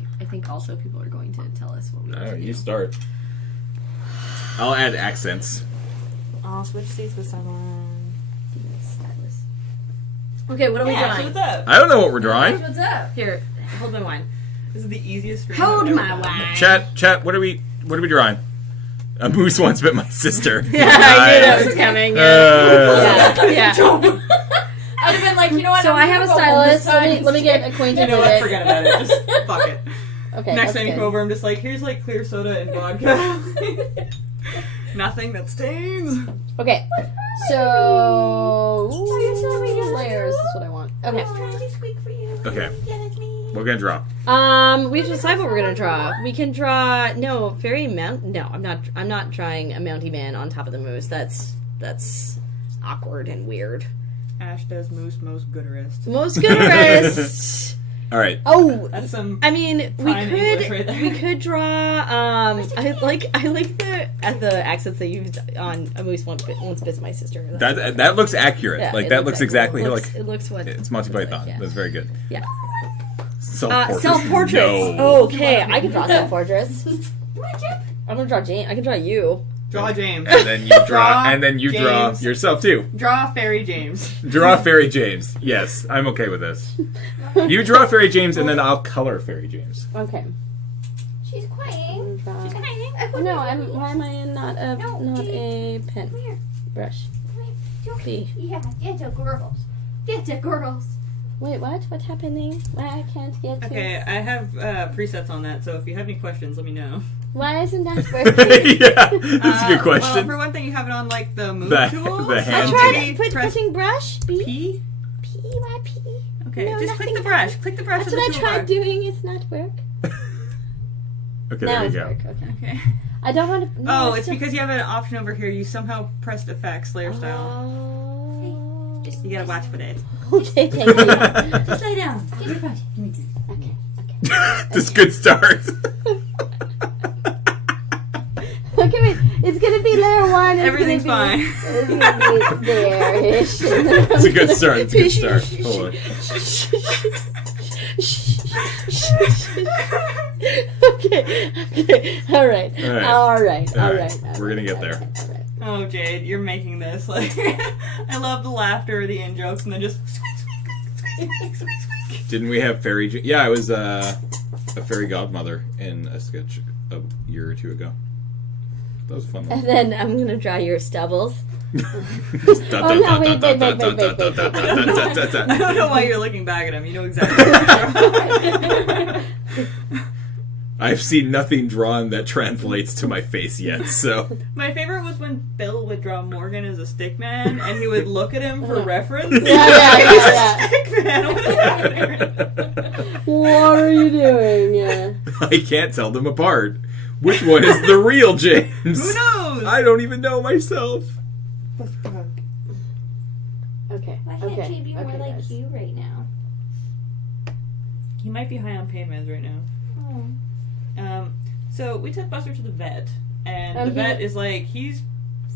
also people are going to tell us what we need to do. You start. I'll add accents. I'll switch seats with someone. Okay, what are we Yeah, so drawing? what's up? I don't know what we're drawing. What's up? Here, hold my wine. This is the easiest stream. Hold I've my ever done. wine. Chat. What are we drawing? A moose once bit my sister. Yeah, I knew that was coming. Yeah. I'd have been like, you know what? So I'm I have a gonna go home stylist. this Let me get acquainted You know with what? it. Forget about it. Just fuck it. Okay. Next that's time you good. come over, I'm just like, here's like clear soda and vodka. Nothing that stains. Okay. So layers is what I want. Okay. Okay. We're gonna draw. We have to decide what we're gonna draw. We can draw no I'm not drawing a Mountie Man on top of the moose. That's awkward and weird. Ash does most gooderist. Most good artist. All right. Oh, That's some. I mean, prime English right there. we could draw. I like the accents they used on a moose once bit my sister. That looks accurate. Yeah, like it that looks exactly it like looks what it's Monty like, Python. yeah. That's very good. Yeah. Self-portraits. Self-portraits. No. Okay, I can draw self-portraits. I'm gonna draw Jane. I can draw you. Draw James. And then you Draw draw James. yourself too. Draw Fairy James. Draw Fairy James. Yes, I'm okay with this. You draw Fairy James, and then I'll color Fairy James. Okay. She's crying. Draw. She's crying. No, why am I not a No, not Jane. a pen Come here. brush? Come here. You okay? B. Yeah, get the girls. Get the girls. Wait, what? What's happening? Why I can't get to? Okay, I have presets on that, so if you have any questions, let me know. Why isn't that working? Yeah, that's a good Well, question. for one thing, you have it on like the move The- tool. the I hand tried Press putting brush. B. P. P. Why P? Okay, No, just click nothing the brush. Click the brush. That's on what the I tried toolbar. doing. It's not work. Okay, Now there you it's go. work. Okay. Okay. I don't want to. No, Oh, it's because you have an option over here. You somehow pressed effects, layer style. Oh. Just You gotta watch for that. Okay, thank you. Just lay down. Get your brush. Give me this. Okay. This good start. Okay, wait. It's gonna be layer 1. It's Everything's gonna be, fine. It's gonna be there-ish. It's a good start. It's a good start. Hold on. Okay. All right. We're gonna get there. All right. Oh, Jade, you're making this like. I love the laughter, the in jokes, and then just. Didn't we have fairy? Yeah, I was a fairy godmother in a sketch a year or two ago. That was a fun And one. then I'm gonna draw your stubbles. I don't know why you're looking back at him. You know exactly what I've seen nothing drawn that translates to my face yet, so. My favorite was when Bill would draw Morgan as a stick man, and he would look at him for reference. Yeah. Stick man, what is happening? What are you doing? Yeah. I can't tell them apart. Which one is the real James? Who knows? I don't even know myself. Okay. Why can't Okay. she be more Okay, like guys. you right now? He might be high on pain meds right now. So we took Buster to the vet, and the vet is like, he's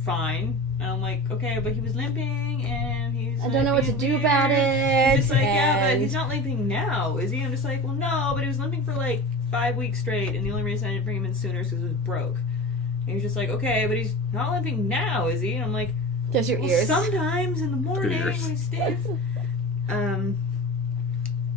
fine. And I'm like, okay, but he was limping, and he's. I don't know what to do about it. He's just like, yeah, but and- he's not limping now, is he? I'm just like, well, no, but he was limping for like 5 weeks straight, and the only reason I didn't bring him in sooner is because it was broke. And he's just like, okay, but he's not limping now, is he? And I'm like, Just your well, ears. sometimes in the morning ears. when he's stiff.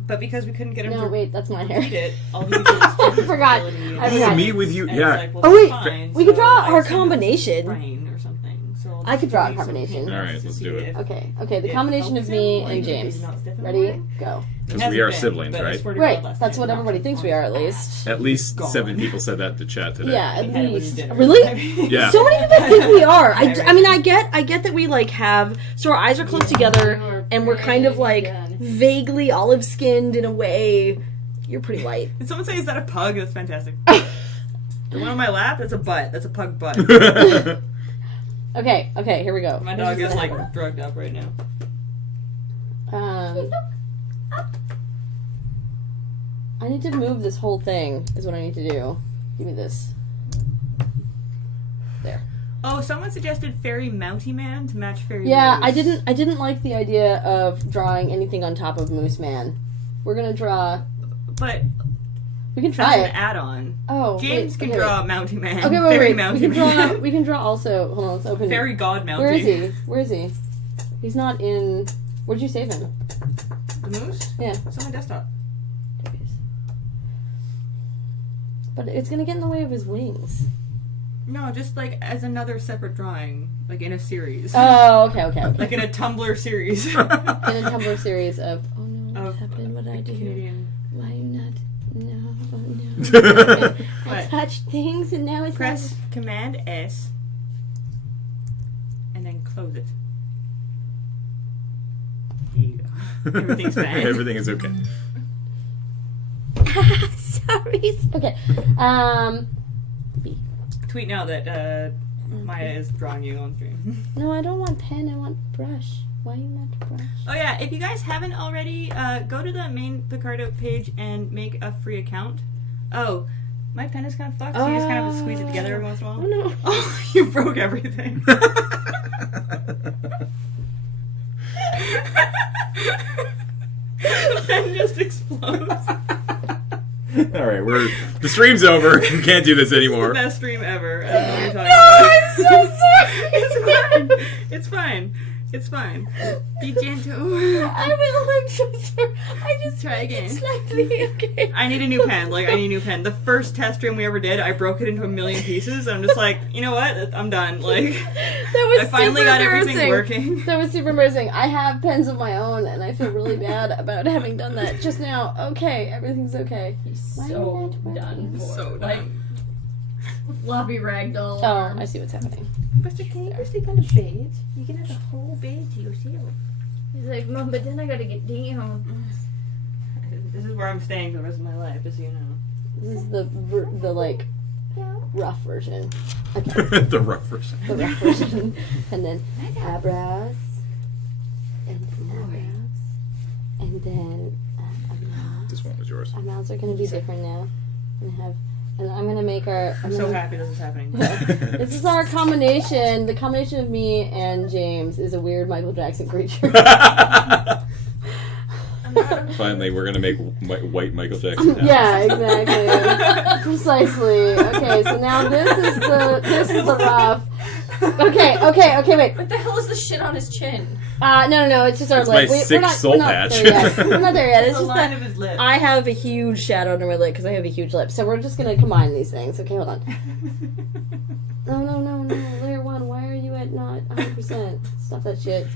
But because we couldn't get him No, to wait, that's my read hair. it, all he did was I forgot. I forgot. Me with you, and yeah. it's like, well, Oh wait, that's fine, we could so draw I our assume it's combination. brain or something. So I'll I could just draw a give you some combination. paint All right, to let's see do it. if Okay, the it combination of helps me him, or and if James. he's not stiff in the Ready? morning. Go. Because Hasn't we are been, siblings, but I right? swear to Right, God, last that's time what not everybody for thinks we are, at least. At least Gone. 7 people said that to chat today. Yeah, at We had it with least. dinner. Really? Yeah. So many people think we are. I Right. mean, I get that we like have. So our eyes are close together, and we're kind of like vaguely olive skinned in a way. You're pretty white. Did someone say, is that a pug? That's fantastic. The one on my lap, that's a butt. That's a pug butt. Okay, here we go. My Here's dog what's is gonna like drugged up right now. happen. I need to move this whole thing. Is what I need to do. Give me this. There. Oh, someone suggested Fairy Mountie Man to match Fairy Yeah, Moose. I didn't like the idea of drawing anything on top of Moose Man. We're gonna draw. But We can that's try an it. add-on. Oh, James can draw Mountie Man. Okay, Fairy wait. Mountie We can Man. draw. We can draw also. Hold on, let's open. Fairy God Mountie. Where is he? Where is he? He's not in. Where'd you save him? The moose? Yeah. It's on my desktop. There he is. But it's gonna get in the way of his wings. No, just like as another separate drawing, like in a series. Oh, okay. Like in a Tumblr series. In a Tumblr series of. Oh no! What Of, happened? What did I do? Canadian. Why not? No. Oh no. I What? touched things and now it's Press Command S and then close it. There you go. Everything's fine. Everything is okay. Sorry. Okay. B. Tweet now that Maya is drawing you on stream. No, I don't want pen. I want brush. Why are you not brush? Oh yeah, if you guys haven't already, go to the main Picardo page and make a free account. Oh, my pen is kind of fucked, so you just kind of have to squeeze it together every once in a while. Oh no. Oh, you broke everything. Pen just explodes. All right, the stream's over. We can't do this anymore. Best stream ever. I don't know what you're talking about. I'm so sorry. It's fine. It's fine. Be gentle. I'm so sorry. I just Try again. slightly. Okay. I need a new pen. Like, I need a new pen. The first test stream we ever did, I broke it into a million pieces. I'm just like, you know what? I'm done. Like, That was I finally super got everything embarrassing. working. That was super embarrassing. I have pens of my own, and I feel really bad about having done that just now. Okay, everything's okay. Why So are you not done for. So Like, done. floppy ragdoll. Oh, I see what's happening. Buster, can you go sleep on the bed? You can have the whole bed to yourself. He's like, Mom, but then I gotta get down. This is where I'm staying for the rest of my life, just so you know. This is the like rough version. Okay, The rough version. the rough version, and then eyebrows, and then eyebrows, and then a mouth. This one was yours. Our mouths are gonna be different now. And I'm gonna make our. I'm so happy this is happening. This is our combination. The combination of me and James is a weird Michael Jackson creature. Finally, we're gonna make white Michael Jackson. Happen. Yeah, exactly. Precisely. Okay, so now this is the rough. Okay, wait. What the hell is the shit on his chin? No, it's just our It's lip. my sick soul patch. There yet. We're not there yet. It's The just line that of his lip. I have a huge shadow under my lip because I have a huge lip. So we're just gonna combine these things. Okay, hold on. No. Layer 1, why are you at not 100%? Stop that shit.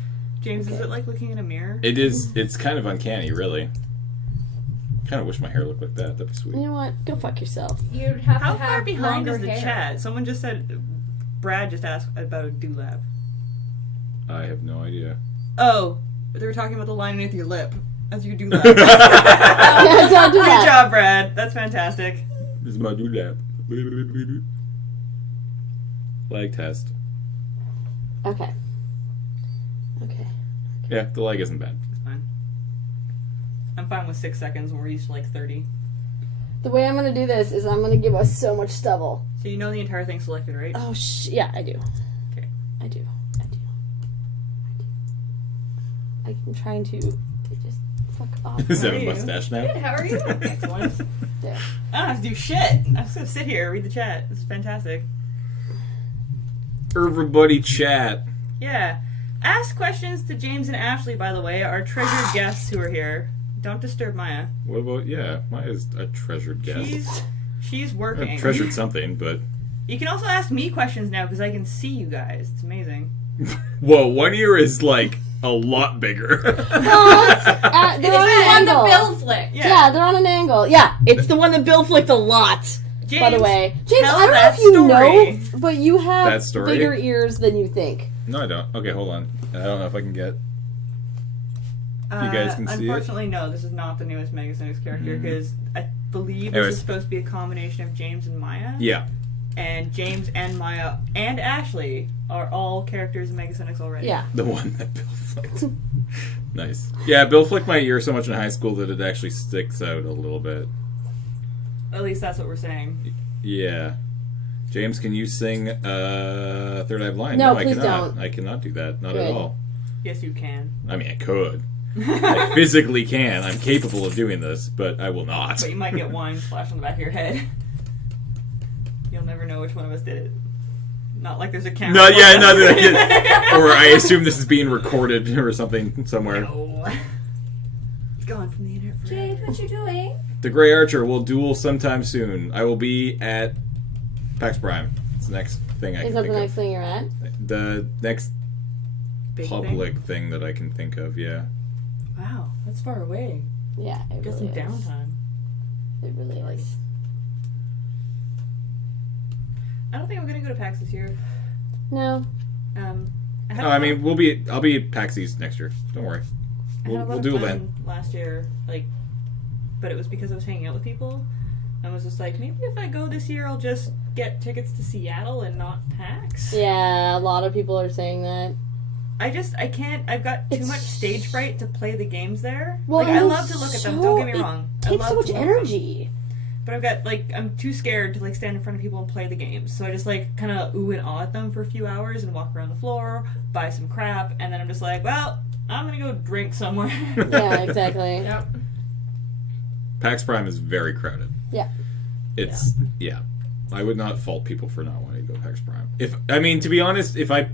James, is Okay. it like looking in a mirror? It is. It's kind of uncanny, really. Kind of wish my hair looked like that. That'd be sweet. You know what? Go fuck yourself. You'd have How to have far behind longer is the hair. chat? Someone just said, Brad just asked about a dewlap. I have no idea. Oh, they were talking about the line underneath your lip as you do that. Yeah, don't do Good that. job, Brad. That's fantastic. This is my doolap. Leg test. Okay. Yeah, the leg isn't bad. It's fine. I'm fine with 6 seconds when we're used to like 30. The way I'm gonna do this is I'm gonna give us so much stubble. So you know the entire thing's selected, right? Oh, yeah, I do. Okay. I do. I'm trying to just fuck off. Does that have a you? mustache now? Good, how are you? Excellent. There. I don't have to do shit. I'm just gonna sit here and read the chat. This is fantastic. Everybody chat. Yeah. Ask questions to James and Ashley, by the way, our treasured guests who are here. Don't disturb Maya. What about, yeah, Maya's a treasured guest. She's I've working. treasured something, but... You can also ask me questions now because I can see you guys. It's amazing. Whoa, one ear is, like, a lot bigger. No, they're on It's an the one the angle. Bill flicked. Yeah, they're on an angle. Yeah, it's the one that Bill flicked a lot. James, By the way, James, tell I don't know that if you story. know, but you That have story? bigger ears than you think. No, I don't. Okay, hold on. I don't know if I can get... You guys can see it? Unfortunately, no. This is not the newest Megacynics character because I believe this Anyways. is supposed to be a combination of James and Maya. Yeah. And James and Maya and Ashley are all characters in Megacynics already. Yeah. The one that Bill flicked. Nice. Yeah, Bill flicked my ear so much in high school that it actually sticks out a little bit. At least that's what we're saying. Yeah. James, can you sing Third Eye Blind? No, I please cannot. don't. I cannot do that. Not Good. at all. Yes, you can. I mean, I could. I physically can. I'm capable of doing this, but I will not. But you might get one flash on the back of your head. You'll never know which one of us did it. Not like there's a camera. No, yeah, no. Or I assume this is being recorded or something somewhere. No. It's gone from the internet forever. Jade, what you doing? The Grey Archer will duel sometime soon. I will be at PAX Prime. It's the next thing I Is can that think the next of. thing you're at? The next Big public thing that I can think of, yeah. Wow, that's far away. Yeah, it Get really some is. downtime. It really is. I don't think I'm gonna go to PAX this year. No. I mean, I'll be at PAX East next year. Don't worry. We'll duel then. Last year, but it was because I was hanging out with people. I was just like, maybe if I go this year, I'll just get tickets to Seattle and not PAX. Yeah, a lot of people are saying that. I can't. I've got too It's much stage fright to play the games there. Well, like, I and love to look at them. Don't get me wrong. It I takes love so much to look at them. energy. But I've got I'm too scared to stand in front of people and play the games. So I just kind of ooh and ah at them for a few hours and walk around the floor, buy some crap, and then I'm just like, well, I'm gonna go drink somewhere. Yeah, exactly. Yep. PAX Prime is very crowded. Yeah. It's yeah. I would not fault people for not wanting to go PAX Prime. To be honest, if I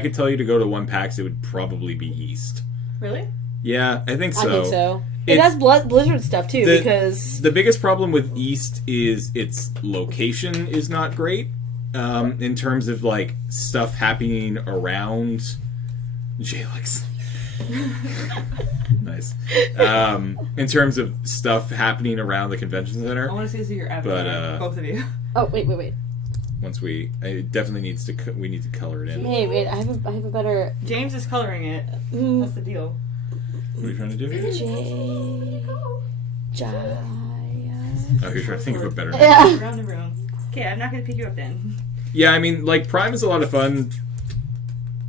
could tell you to go to one PAX, it would probably be East. Really? Yeah, I think so. I think so. It has Blizzard stuff too, because the biggest problem with East is its location is not great in terms of stuff happening around Jalix. Nice. In terms of stuff happening around the convention center. I want to see your avatar, both of you. oh wait. Once it definitely needs to we need to color it in. Hey, wait, I have a better. James is coloring it. That's the deal. What are you trying to do? Jaya. Oh, you're trying to think of a better name. Yeah. Around the room. Okay, I'm not going to pick you up then. Yeah, Prime is a lot of fun.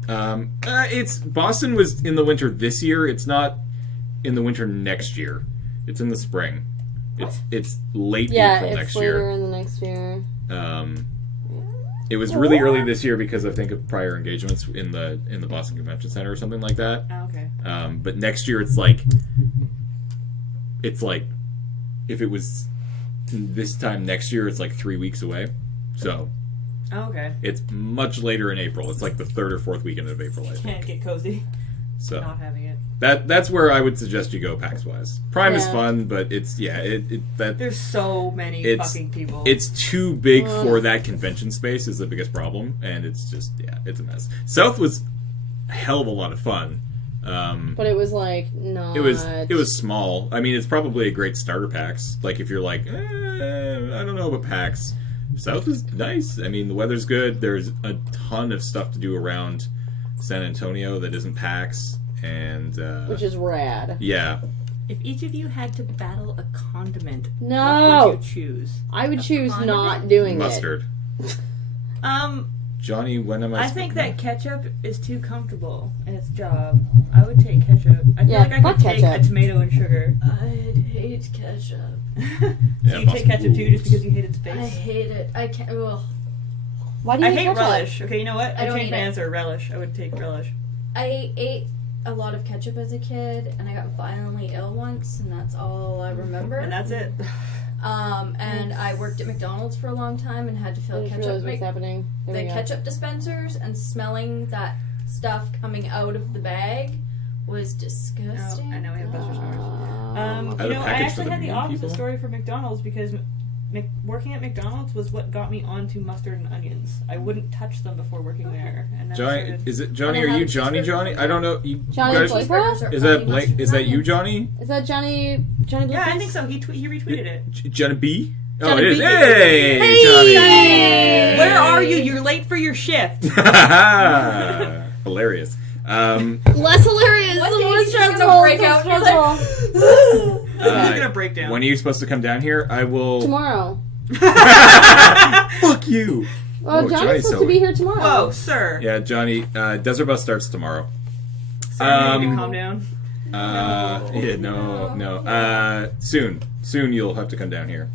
It's Boston was in the winter this year. It's not in the winter next year. It's in the spring. It's late April it's next later year. in the next year. It was really early this year because I think of prior engagements in the Boston Convention Center or something like that. Oh, okay. But next year it's like if it was this time next year, it's 3 weeks away. So Oh, okay. it's much later in April. It's the 3rd or 4th weekend of April, I think. Can't get cozy. So Not having it. that's where I would suggest you go PAX wise. Prime is Yeah. fun, but it's There's so many It's- fucking people. it's too big for that convention space is the biggest problem, and it's just it's a mess. South was a hell of a lot of fun. But it was not. It was small. It's probably a great starter PAX. If you're I don't know about PAX. South is nice. The weather's good. There's a ton of stuff to do around San Antonio that isn't PAX, and which is rad. yeah. If each of you had to battle a condiment, No. what would you choose? I would choose condiment? not doing Mustard. Johnny, when am I? I think that ketchup is too comfortable in its job. I would take ketchup. I feel Yeah, like I fuck could take ketchup. a tomato and sugar. I'd hate ketchup. So Yeah, you take ketchup too, just because you hate its I face? hate it. I can't. Ugh. Why do you I hate ketchup? relish. Okay, you know what? I don't changed eat my it. answer. Relish. I would take relish. I ate a lot of ketchup as a kid, and I got violently ill once, and that's all I remember. And that's it. And I worked at McDonald's for a long time and had to I fill just ketchup. realized what's happening. There The we go. ketchup dispensers and smelling that stuff coming out of the bag was disgusting. Oh, I know we have Buster Snores. I had a I package for actually the had the new opposite people. story for McDonald's because working at McDonald's was what got me onto mustard and onions. I wouldn't touch them before working there. And then I Johnny, started- is it Johnny? And Are I you have Johnny? cheeseburger. Johnny? I don't know. You Johnny guys- Boy? Cheeseburgers are Is that honey Blake? mustard Is that and you, onions. Johnny? Is that Johnny Blueface? Yeah, I think so. He retweeted it. Johnny B? Oh, Johnny it is. B. Hey, Hey! Johnny! Where are you? You're late for your shift. Hilarious. Less hilarious. One the day more he's just gonna stressful. break so out and be like, stressful. He's gonna break down. When are you supposed to come down here? I will. Tomorrow. Fuck you. Well, Oh, Johnny's supposed to so- be here tomorrow. Whoa, sir. Yeah, Johnny. Desert Bus starts tomorrow. Sir, you can calm down. Yeah, no. Soon you'll have to come down here.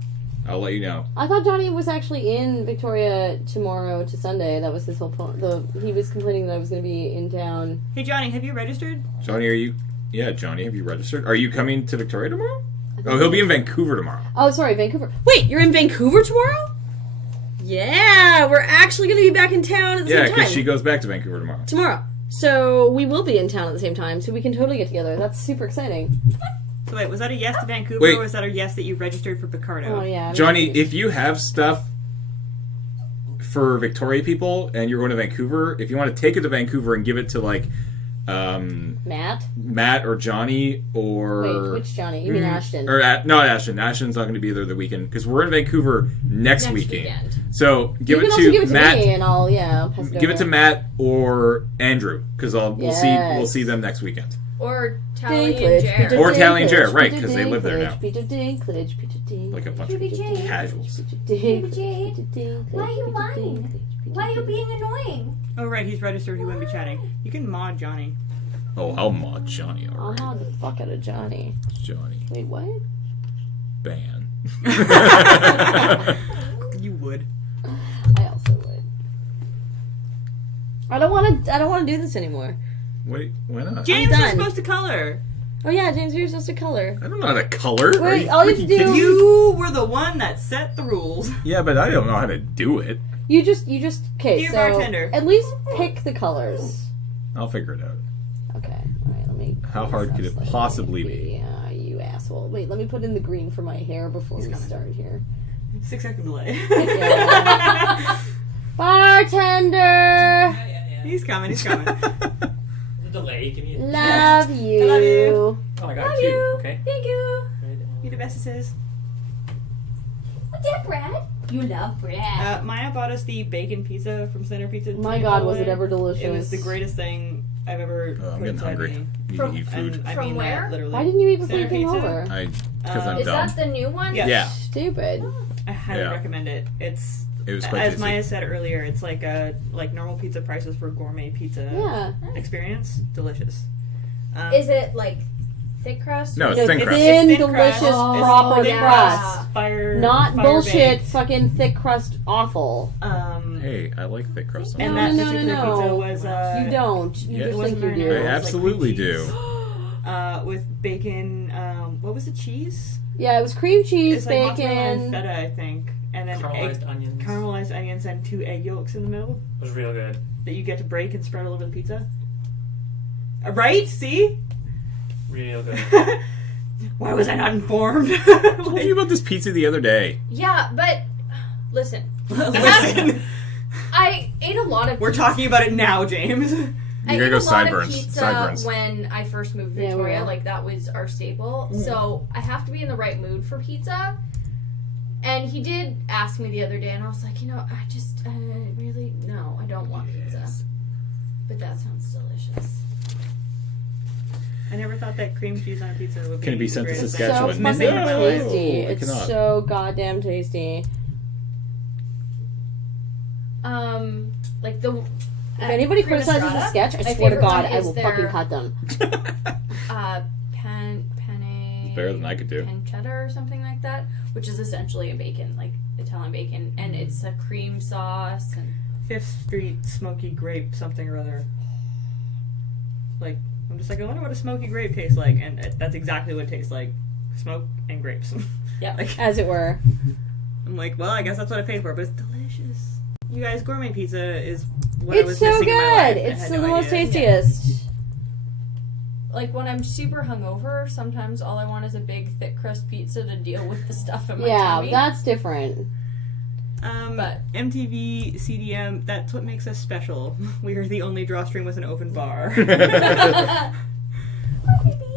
I'll let you know. I thought Johnny was actually in Victoria tomorrow to Sunday. That was his whole point. He was complaining that I was going to be in town. Hey, Johnny, have you registered? Johnny, are you? Yeah, Johnny, have you registered? Are you coming to Victoria tomorrow? Oh, he'll be in Vancouver tomorrow. Oh, sorry, Vancouver. Wait, you're in Vancouver tomorrow? Yeah, we're actually going to be back in town at the Yeah, same time. because she goes back to Vancouver tomorrow. Tomorrow. So we will be in town at the same time, so we can totally get together. That's super exciting. So wait, was that a yes to Vancouver, Wait. or was that a yes that you registered for Picardo? Oh, yeah. Johnny, if you have stuff for Victoria people and you're going to Vancouver, if you want to take it to Vancouver and give it to Matt? Matt or Johnny or Wait, which Johnny? You mean Ashton? or not Ashton. Ashton's not going to be there the weekend because we're in Vancouver next weekend. So give you it can also to give it to Matt. me, and I'll pass it Give it over. to Matt or Andrew because we'll Yes. see them next weekend. Or Tally and Dinklage, Jer. Peter Or Tally and Dinklage, Jarrett, right, Peter 'cause they live there Dinklage, now. Peter Dinklage, Peter Dinklage. Like a bunch Baby of Jane. casuals. Baby Jane. Why are you lying? Why are you being annoying? Oh, right, he's registered. He wouldn't be chatting. You can mod Johnny. Oh, I'll mod Johnny, I'll alright. mod the fuck out of Johnny. Johnny. Wait, what? Ban. You would. I also would. I don't want to do this anymore. Wait, why not? James, I'm you're done. supposed to color. Oh yeah, James, you're supposed to color. I don't know how to color. Are Wait, you all you have freaking to do- kidding me? You were the one that set the rules. Yeah, but I don't know how to do it. You just okay. Dear So bartender. at least pick the colors. I'll figure it out. Okay, all right. Let me. How hard could it possibly be? Yeah, you asshole. Wait, let me put in the green for my hair before we start here. 6-second delay. Yeah. Bartender, He's coming. He's coming. The delay. Give me a... love you. love you. Oh, I got two. Okay. Thank you. You the bestesses. What's that, Brad? You love Brad. Maya bought us the bacon pizza from Center Pizza. My to God, give was it away. ever delicious? It was the greatest thing I've ever. Oh, I'm put getting inside hungry. me. Need From- to eat food. And I From mean where? that literally. Why didn't you eat before you Center came Pizza? over? Because I'm Is dumb. that the new one? Yes. Yeah, Stupid. I highly Yeah. recommend it. It's it was quite as tasty. Maya said earlier. It's like normal pizza prices for gourmet pizza Yeah. experience. Delicious. Is it like thick crust? No, or- it's thin crust. Thin, It's thin delicious, crust. It's proper thin crust. Fire. Not fire bullshit. baked. Fucking thick crust. Awful. Hey, I like thick crust. And No, that no, particular no. pizza was You don't. You Yeah. just It wasn't think you very do. I nice. absolutely Like cream do. with bacon. What was the cheese? Yeah, it was cream cheese, It's like mozzarella and bacon. feta, I think, and then Caramelized onions. caramelized onions and 2 egg yolks in the middle It was real good. that you get to break and spread all over the pizza. Right? See? Real good. Why was I not informed? I told you about this pizza the other day. Yeah, but listen. Listen, I ate a lot of we're pizza. talking about it now, James. I You're ate gonna a go lot sideburns. of pizza Sideburns. when I first moved to Yeah, we Victoria. will. Like, that was our staple. So I have to be in the right mood for pizza. And he did ask me the other day, and I was like, I really, no, I don't want pizza. But that sounds delicious. I never thought that cream cheese on a pizza would be Can it be sent to the greatest So Saskatchewan? thing. fucking Missing in my life. tasty. I It's cannot. so goddamn tasty. Like the. If anybody criticizes a sketch, I my swear to favorite God, one I is will their, fucking cut them. Penne. It's better than I could do. Pancetta or something like that, which is essentially a bacon, like Italian bacon, and it's a cream sauce and. Fifth Street smoky grape something or other. Like, I'm just like, I wonder what a smoky grape tastes like, and that's exactly what it tastes like. Smoke and grapes. Yeah. Like, As it were. I'm like, well, I guess that's what I paid for, but it's delicious. You guys, gourmet pizza is what I It's was so missing in my life. good. I It's had the no most idea. tastiest. Like when I'm super hungover, sometimes all I want is a big thick crust pizza to deal with the stuff in my Yeah, tummy. that's different. But- MTV, CDM, that's what makes us special. We are the only drawstring with an open bar.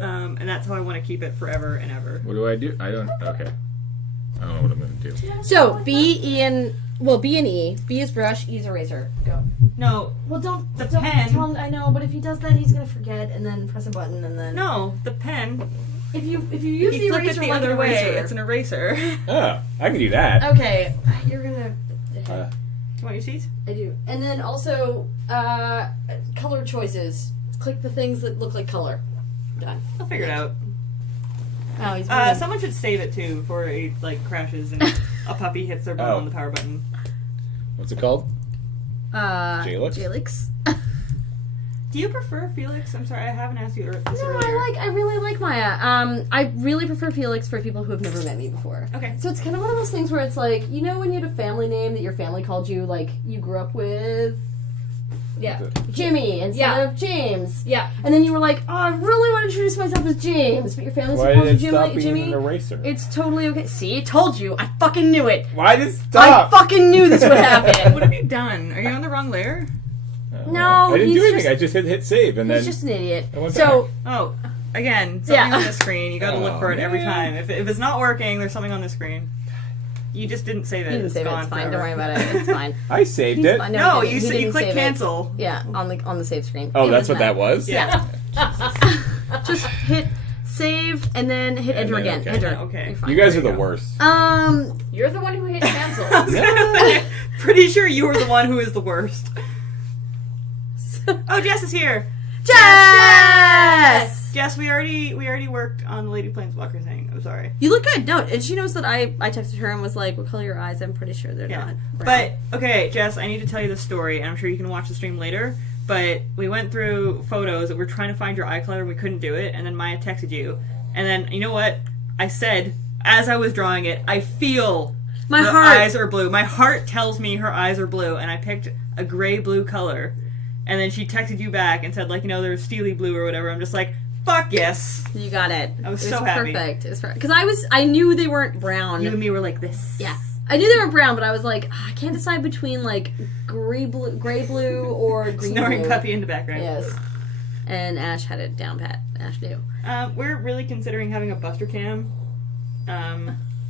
And that's how I want to keep it forever and ever. What do I do? I don't. Okay. I don't know what I'm gonna do. So B, E, and B and E. B is brush, E is eraser. Go. No, Well, don't The pen. tell him. I know, but if he does that, he's gonna forget and then press a button and then. no, the pen. If you If use the you flip it eraser the like other an way, eraser, it's an eraser. Do Ah, I can do that. okay. You're gonna. Uh, you want your seat? I do. And then also, color choices. Click the things that look like color. Done. I'll figure it out. Oh, he's Someone should save it too before it crashes and a puppy hits their bum Oh. on the power button. what's it called? Jalix? Jalix. Do you prefer Felix? I'm sorry, I haven't asked you this No, earlier. I really like Maya. I really prefer Felix for people who have never met me before. Okay. So it's kind of one of those things where it's like, you know when you had a family name that your family called you, like, you grew up with Yeah. Jimmy instead Yeah. of James. Yeah. And then you were like, oh, I really want to introduce myself as James, but your family Why still did calls it you stop Jimmy. being Jimmy. an eraser? It's totally okay. See, told you. I fucking knew it. Why did it I stop? fucking knew this would happen. What have you done? Are you on the wrong layer? No, I didn't he's do anything. just- I just hit save and He's then just an idiot. I went So, Oh, again, something Yeah. on the screen. You gotta look Oh, for it every man. time. If it's not working, there's something on the screen. You just didn't save it. you didn't It's save it. gone It's fine. forever. Don't worry about it. It's fine. I saved He's it. fine. No, he you didn't click save it. cancel. Yeah, on the save screen. Oh, It that's was what that was. Yeah. save, and then hit enter then, again. okay. Enter. Okay. You're fine. You guys are There the you go. worst. You're the one who hit cancel. Pretty sure you were the one who is the worst. Oh, Jess is here. Jess! Jess, we already worked on the Lady Planeswalker thing. I'm sorry. You look good. No, and she knows that I texted her and was like, what color are your eyes? I'm pretty sure they're Yeah. not brown. But, okay, Jess, I need to tell you the story, and I'm sure you can watch the stream later, but we went through photos, and we're trying to find your eye color, and we couldn't do it, and then Maya texted you, and then, you know what? I said, as I was drawing it, I feel my her heart. eyes are blue. My heart tells me her eyes are blue, and I picked a gray-blue color, and then she texted you back and said, like, you know, they're steely blue or whatever. I'm just like, fuck yes! You got it. I was It so happy. Perfect. It was perfect. Because I knew they weren't brown. You and me were like this. Yeah. I knew they were brown, but I was like, I can't decide between like gray blue or green Snoring blue. puppy in the background. Yes. And Ash had it down pat. Ash knew. We're really considering having a Buster Cam.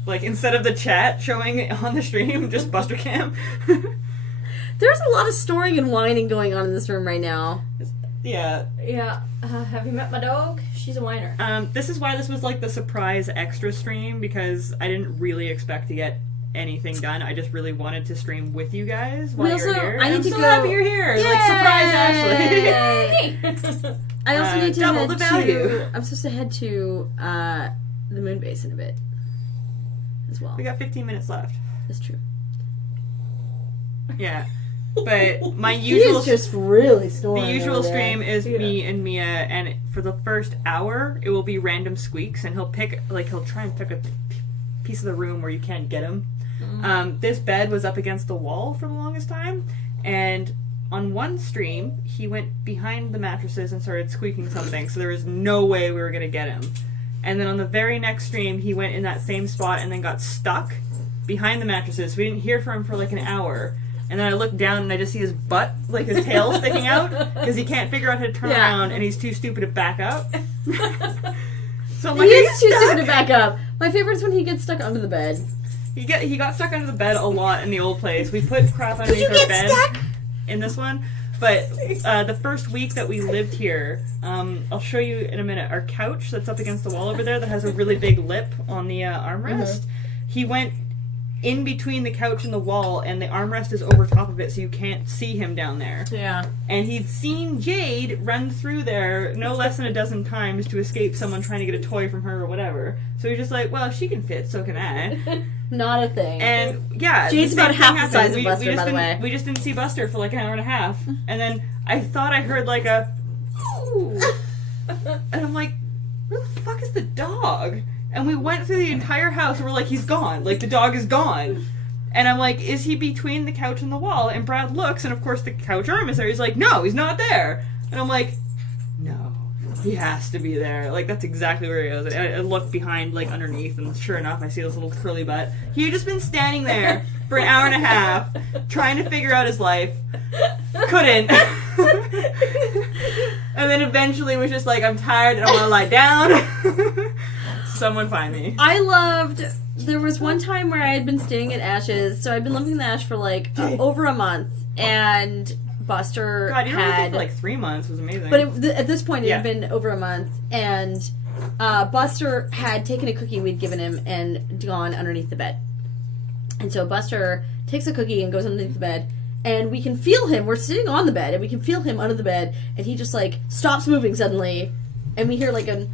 Like, instead of the chat showing on the stream, just Buster Cam. There's a lot of snoring and whining going on in this room right now. Yeah. Yeah. Have you met my dog? She's a whiner. This is why this was like the surprise extra stream, because I didn't really expect to get anything done. I just really wanted to stream with you guys while We also- you're here. I need I'm to so go- happy you're here. Like, surprise Ashley. Yay! I also need to double head the value. to. I'm supposed to head to the moon base in a bit as well. We got 15 minutes left. That's true. Yeah. But my He usual is just really snoring. the usual over there. stream is me and Mia, and for the first hour it will be random squeaks, and he'll try and pick a piece of the room where you can't get him. This bed was up against the wall for the longest time, and on one stream he went behind the mattresses and started squeaking something, so there was no way we were going to get him. And then on the very next stream he went in that same spot and then got stuck behind the mattresses. We didn't hear from him for like an hour. And then I look down and I just see his butt, like his tail sticking out, because he can't figure out how to turn Yeah. around, and he's too stupid to back up. So I'm He like, is too stuck? stupid to back up. My favorite is when he gets stuck under the bed. He got stuck under the bed a lot in the old place. We put crap underneath our bed in this one. But the first week that we lived here, I'll show you in a minute, our couch that's up against the wall over there that has a really big lip on the armrest, he went in between the couch and the wall, and the armrest is over top of it, so you can't see him down there. Yeah. And he'd seen Jade run through there no less than a dozen times to escape someone trying to get a toy from her or whatever. So he's just like, well, if she can fit, so can I. Not a thing. And yeah, Jade's the same about half thing the size happened. of Buster, just by the way. We just didn't see Buster for like an hour and a half. And then I thought I heard like a, ooh. And I'm like, where the fuck is the dog? And we went through the entire house and we're like, he's gone. Like, the dog is gone. And I'm like, is he between the couch and the wall? And Brad looks, and of course the couch arm is there. He's like, no, he's not there. And I'm like, no, he has to be there. Like, that's exactly where he is. And I look behind, like, underneath, and sure enough, I see this little curly butt. He had just been standing there for an hour and a half, trying to figure out his life. Couldn't. And then eventually was just like, I'm tired and I want to lie down. Someone find me. I loved. There was one time where I had been staying at Ash's, so I'd been living with Ash for like over a month, and Buster God, you were with me had for like 3 months. It was amazing. But at this point, it Yeah. had been over a month, and Buster had taken a cookie we'd given him and gone underneath the bed. And so Buster takes a cookie and goes underneath the bed, and we can feel him. We're sitting on the bed, and we can feel him under the bed, and he just like stops moving suddenly, and we hear like an.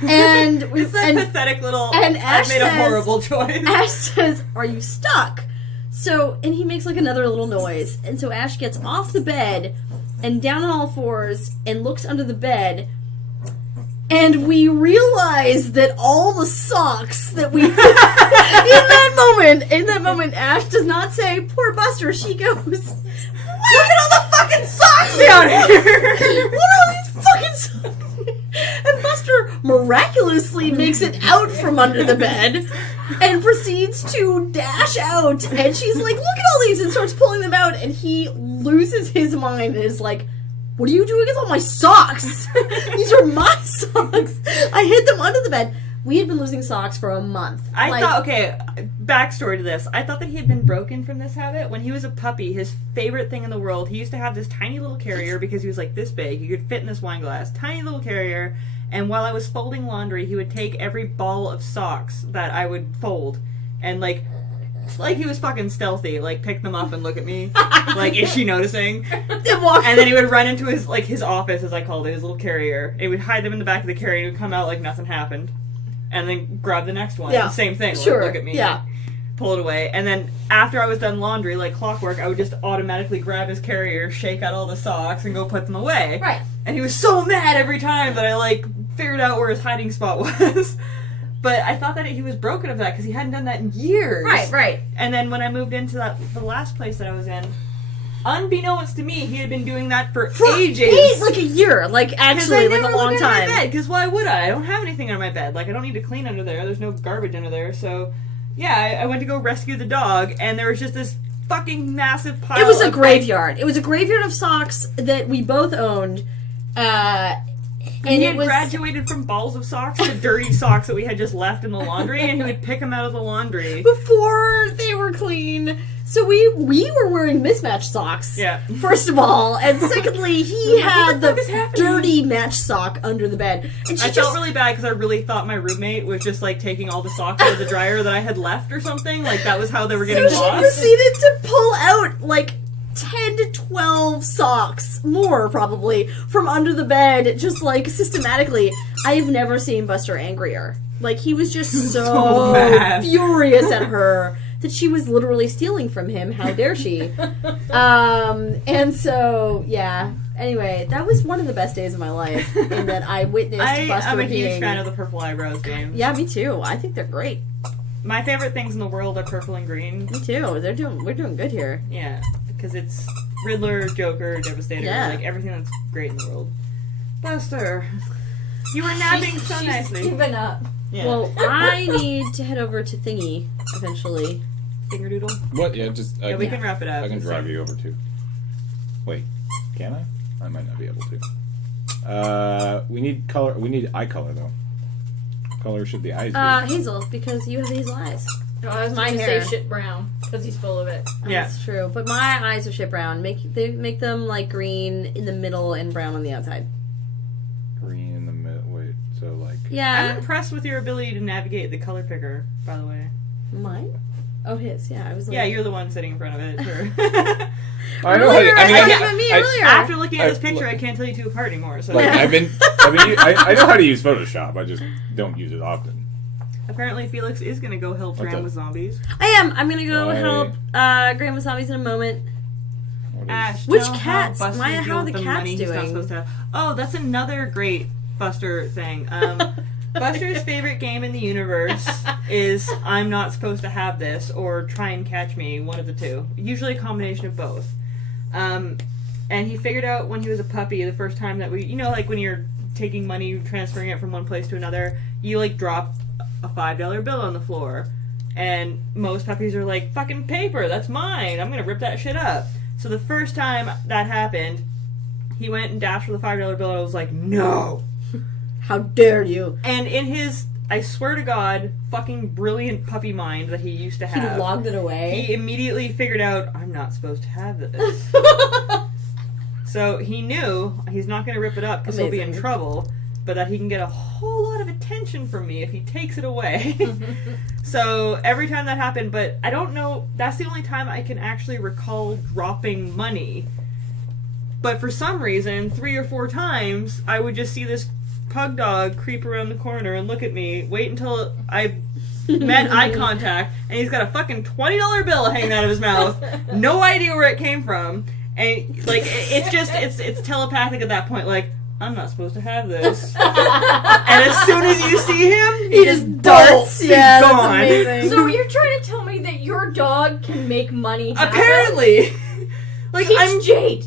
And it's that pathetic little. and I've Ash made a says- horrible choice. Ash says, "Are you stuck?" So, and he makes like another little noise. And so Ash gets off the bed and down on all fours and looks under the bed. And we realize that all the socks that we in that moment, Ash does not say, "Poor Buster." She goes, "Look at all the fucking socks down here! What are all these fucking socks?" And Buster miraculously makes it out from under the bed and proceeds to dash out. And she's like, "Look at all these," and starts pulling them out. And he loses his mind and is like, "What are you doing with all my socks? These are my socks. I hid them under the bed." We had been losing socks for a month. I thought, okay, backstory to this. I thought that he had been broken from this habit. When he was a puppy, his favorite thing in the world, he used to have this tiny little carrier because he was like this big. He could fit in this wine glass. Tiny little carrier. And while I was folding laundry, he would take every ball of socks that I would fold and, like he was fucking stealthy, like, pick them up and look at me. Like, is she noticing? And then he would run into his office, as I called it, his little carrier. And he would hide them in the back of the carrier and he would come out like nothing happened. And then grab the next one. Yeah. Same thing. Sure. Look at me. Yeah. Pull it away. And then after I was done laundry, like clockwork, I would just automatically grab his carrier, shake out all the socks, and go put them away. Right. And he was so mad every time that I, like, figured out where his hiding spot was. But I thought that he was broken of that because he hadn't done that in years. Right. And then when I moved into the last place that I was in, unbeknownst to me, he had been doing that for ages. Like a year. Like, actually, like a long time. Because why would I? I don't have anything on my bed. Like, I don't need to clean under there. There's no garbage under there. So, yeah, I went to go rescue the dog, and there was just this fucking massive pile. It was a graveyard. It was a graveyard of socks that we both owned. And he had graduated from balls of socks to dirty socks that we had just left in the laundry, and he would pick them out of the laundry. Before they were clean. So we were wearing mismatched socks. Yeah. First of all. And secondly, he had the dirty match sock under the bed. And I felt really bad because I really thought my roommate was just, like, taking all the socks out of the dryer that I had left or something. Like, that was how they were getting So she lost. proceeded to pull out, like, 10 to 12 socks, more probably, from under the bed, just, like, systematically. I have never seen Buster angrier. Like, he was just so mad. furious at her that she was literally stealing from him. How dare she? And so, yeah. Anyway, that was one of the best days of my life, in that I witnessed Buster I'm a being... huge fan of the purple eyebrows games. Yeah, me too. I think they're great. My favorite things in the world are purple and green. Me too. We're doing good here. Yeah, because it's Riddler, Joker, Devastator, like everything that's great in the world. Buster, you were napping so nicely. She's given up. Yeah. Well, I need to head over to Thingy eventually. Fingerdoodle? What? Yeah, just... Yeah, we can wrap it up. I can drive you over, too. Wait, can I? I might not be able to. We need color. We need eye color, though. What color should the eyes be? Hazel, because you have hazel eyes. No, I was My going to hair. say shit brown, because he's full of it. Yeah. That's true. But my eyes are shit brown. Make them like green in the middle and brown on the outside. Green in the middle. Wait, so like... Yeah. I'm impressed with your ability to navigate the color picker, by the way. Mine? Oh, his. Yeah, I was. Yeah, you're the one sitting in front of it. Sure. I know how to, I mean, earlier. After looking at this I- picture, I can't tell you two apart anymore. So Like, I know how to use Photoshop. I just don't use it often. apparently, Felix is going to go help What's Dram up? with zombies. I am. I'm gonna go Why? help Grandma Zombies in a moment. What is- Ash, Which tell cats? Buster Why- to how deal are with the the cats money he's not doing? supposed to have. Oh, that's another great Buster thing. Buster's favorite game in the universe is I'm not supposed to have this or try and catch me, one of the two. Usually a combination of both. And he figured out when he was a puppy the first time that like when you're taking money, transferring it from one place to another, you like drop a $5 bill on the floor. And most puppies are like, fucking paper, that's mine, I'm gonna rip that shit up. So the first time that happened, he went and dashed for the $5 bill and I was like, no! How dare you? And in his, I swear to God, fucking brilliant puppy mind that he used to He have, logged it away. he immediately figured out, I'm not supposed to have this. So he knew he's not going to rip it up because he'll be in Amazing. trouble, but that he can get a whole lot of attention from me if he takes it away. So every time that happened, but I don't know, that's the only time I can actually recall dropping money. But for some reason, 3 or 4 times, I would just see this pug dog creep around the corner and look at me, wait until I met eye contact, and he's got a fucking $20 bill hanging out of his mouth, no idea where it came from, and like it's telepathic at that point, like, I'm not supposed to have this. And as soon as you see him, He just darts. He's Yeah, that's gone. amazing. So you're trying to tell me that your dog can make money happen? Apparently. Like,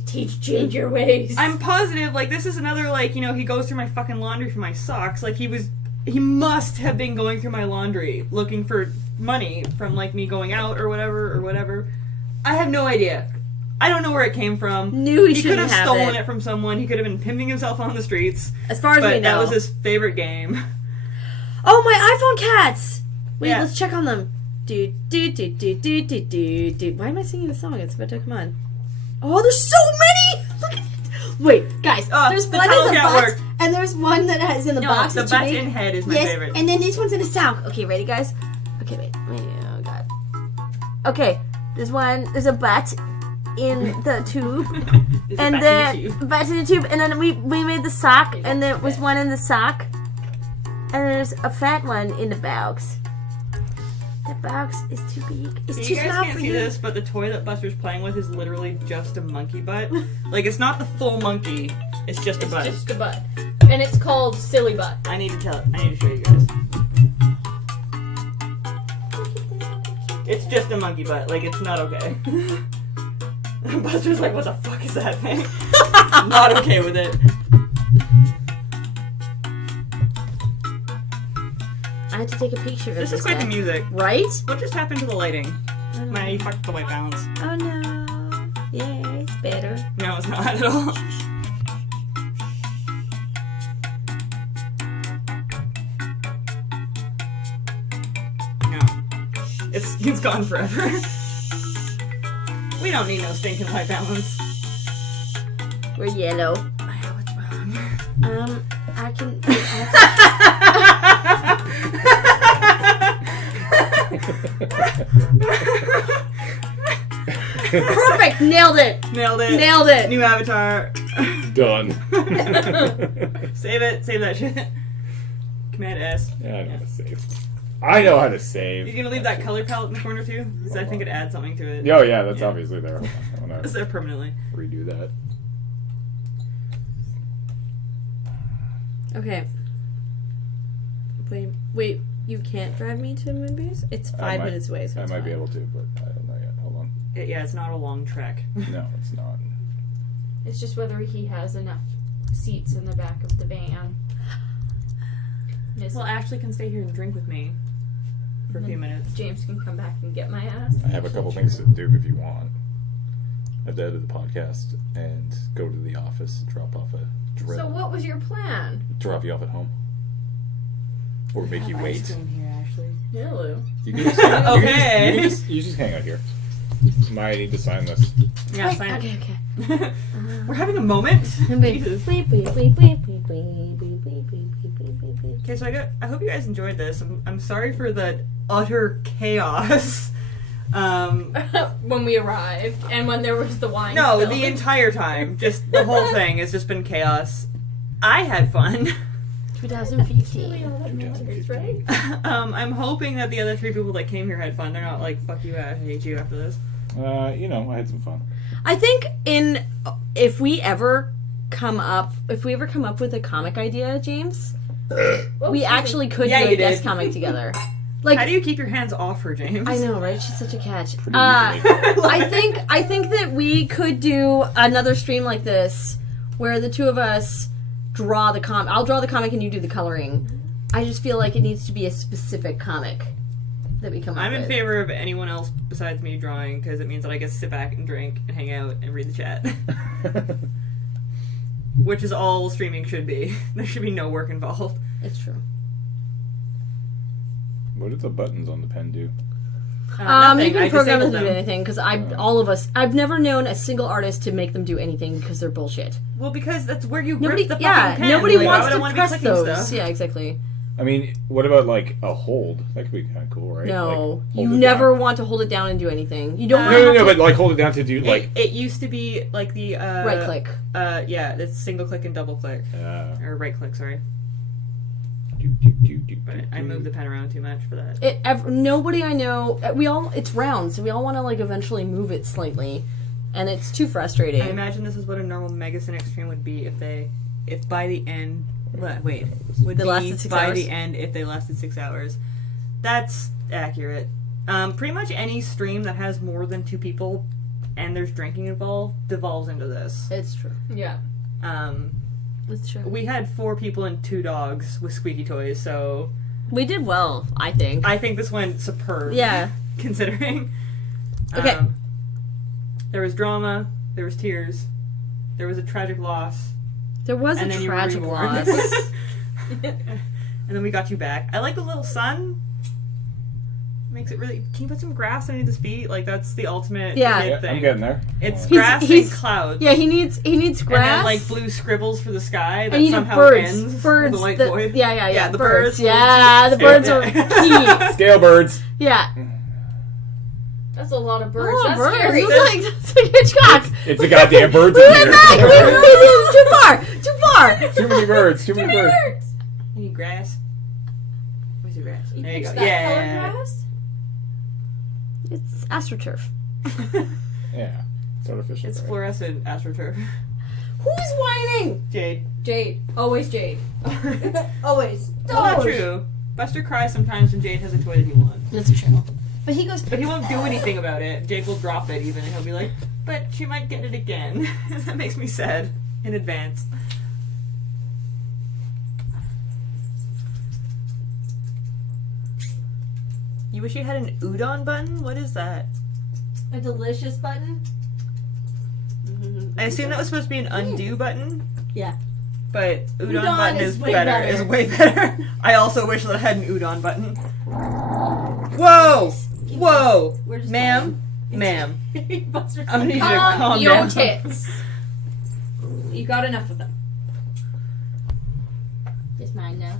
Teach Jade your ways. I'm positive, like, this is another, like, he goes through my fucking laundry for my socks. Like, he must have been going through my laundry looking for money from, like, me going out or whatever. I have no idea. I don't know where it came from. Knew he could shouldn't have have stolen it. it from someone. He could have been pimping himself on the streets. As far as we But know. that was his favorite game. Oh, my iPhone cats! Wait, Yeah. let's check on them. Do, do, do, do, do, do, do, do. Why am I singing the song? It's about to come on. Oh, there's so many! Look at Wait, guys, there's the one tunnel that's a cat butt, worked. and there's one that is in the box. the that you butt make. and head is my Yes, favorite. and then this one's in a sock. Okay, ready, guys? Okay, wait. Oh, God. Okay, there's a butt in the tube, and then butt in the tube, and then we made the sock, and there was one in the sock, and there's a fat one in the box. The box is too big. It's So too you guys small can't for see you. this, but the toy that Buster's playing with is literally just a monkey butt. Like, it's not the full monkey. It's just a butt. Just a butt. And it's called Silly Butt. I need to show you guys. It's just a monkey butt. Like, it's not okay. Buster's like, what the fuck is that thing? Not okay with it. I had to take a picture of This is quite the guy. music. Right? What just happened to the lighting? Man, you fucked the white balance. Oh no. Yeah, it's better. No, it's not at all. No. It's gone forever. We don't need no stinking white balance. We're yellow. What's wrong? I can. Perfect! Nailed it! Nailed it. Nailed it! New avatar. Done. Save it. Save that shit. Command S. Yeah, I know how to save. I know how to save. You gonna leave that color palette in the corner too? Because I think it adds something to it. Oh yeah, that's obviously there. Hold on. I want It's to there permanently. redo that. Okay. Wait, you can't drive me to Moonbase? It's 5 minutes away, so I it's might be fine. able to, but I don't know yet. Hold on. Yeah, it's not a long trek. No, it's not. It's just whether he has enough seats in the back of the van. Well, Ashley can stay here and drink with me for a few minutes. James can come back and get my ass. I have a couple things to do if you want. I have to edit the podcast and go to the office and drop what was your plan? drop you off at home. Or make you wait. Here, Ashley. Hello. You can just hang, Okay. you just hang out here. I need to sign this. Yeah, sign Okay. it. We're having a moment. Jesus. Okay, so I hope you guys enjoyed this. I'm sorry for the utter chaos. When we arrived and when there was the wine. No, spill. the entire time. Just the whole thing has just been chaos. I had fun. 2015. Right? I'm hoping that the other 3 people that came here had fun. They're not like, fuck you, I hate you after this. I had some fun. I think if we ever come up with a comic idea, James, we actually could Yeah, do you a guest did. comic together. How do you keep your hands off her, James? I know, right? She's such a catch. Pretty easily. I think that we could do another stream like this, where the two of us draw the comic. I'll draw the comic and you do the coloring. I just feel like it needs to be a specific comic that we come up I'm with. in favor of anyone else besides me drawing, because it means that I get to sit back and drink and hang out and read the chat. Which is all streaming should be. There should be no work involved. It's true. What did the buttons on the pen do? Nothing. You can I program them disabled to do them. anything because I've never known a single artist to make them do anything because they're bullshit. Well, because that's where you Nobody, grip the yeah, fucking pen. nobody Like, why wants would I to wanna be press clicking those. stuff? Yeah, exactly. I mean, what about like a hold? That could be kind of cool, right? No, Like, hold you it never down. want to hold it down and do anything. You don't. No, want to have to But like hold it down to do like. It used to be like the right click. Yeah, it's single click and double click, or right click. Sorry, but I moved the pen around too much for that. Nobody I know. It's round, so we all want to like eventually move it slightly, and it's too frustrating. I imagine this is what a normal Megacynics stream would be if by the end. Wait, would They be lasted 6 by hours? the end if they lasted 6 hours. That's accurate. Pretty much any stream that has more than 2 people and there's drinking involved devolves into this. It's true. Yeah. It's true. We had 4 people and 2 dogs with squeaky toys, so We did well, I think. I think this went superb. Yeah. Considering. Okay. There was drama. There was tears. There was a tragic loss. There was And a then you were tragic reborn. loss. And and then we got you back. I like the little sun. Makes it really. Can you put some grass underneath his feet? Like that's the ultimate Yeah. hit thing. I'm getting there. It's He's- grass he's- and clouds. Yeah, he needs grass. And then like blue scribbles for the sky that and you need somehow birds. ends with Birds. the white the- void. Yeah, the birds. birds. Yeah, the birds are Yeah. key. Scale birds. Yeah. That's a lot of birds. Oh, That's birds. scary. That's like Hitchcock. It's the goddamn birds We in went here. back. It's too far. Too far. Too many birds. Too many birds. You need grass. Where's your grass? You There you fix go. that Yeah. colored grass? It's AstroTurf. Yeah. It's artificial. It's right? fluorescent astroturf. Who's whining? Jade. Jade. Always Jade. Always. Well, not true. Buster cries sometimes when Jade has a toy that he wants. That's true. But he goes. But he won't do anything about it. Jade will drop it even, and he'll be like, but she might get it again. That makes me sad in advance. You wish you had an udon button? What is that? A delicious button. I assume that was supposed to be an undo button. Yeah. But udon, Udon button is is way better. better. Is way better. I also wish that I had an udon button. Whoa! Whoa! We're just Ma'am. Ma'am. Buster's I'm gonna need you to Calm calm your down. tits. You got enough of them. It's mine now.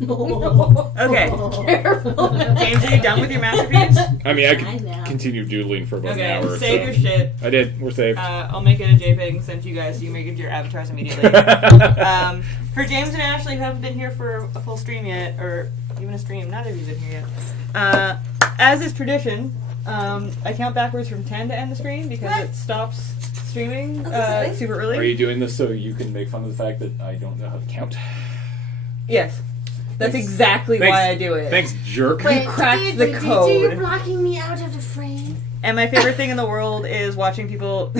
Okay. Careful. James, are you done with your masterpiece? I mean, I I know. could continue doodling for about an Okay, hour. save so. your shit. I did. We're saved. I'll make it a JPEG and send to you guys so you make it your avatars immediately. For James and Ashley who haven't been here for a full stream yet, or even a stream, neither of you have been here yet. As is tradition, I count backwards from 10 to end the stream because it stops streaming super early. Are you doing this so you can make fun of the fact that I don't know how to count? Yes. That's exactly Thanks. why I do it. Thanks, jerk. You cracked the code. blocking me out of the frame? And my favorite thing in the world is watching people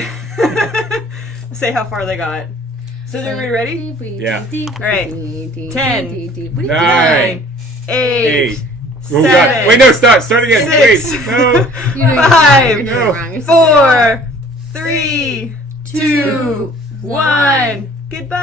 say how far they got. So is everybody ready? Yeah. Alright. 10, 9, 8, Oh, 7. God. Wait, no, stop. Start again. 6. Wait. No. 5, No. 4, 3, 2, 1. Goodbye.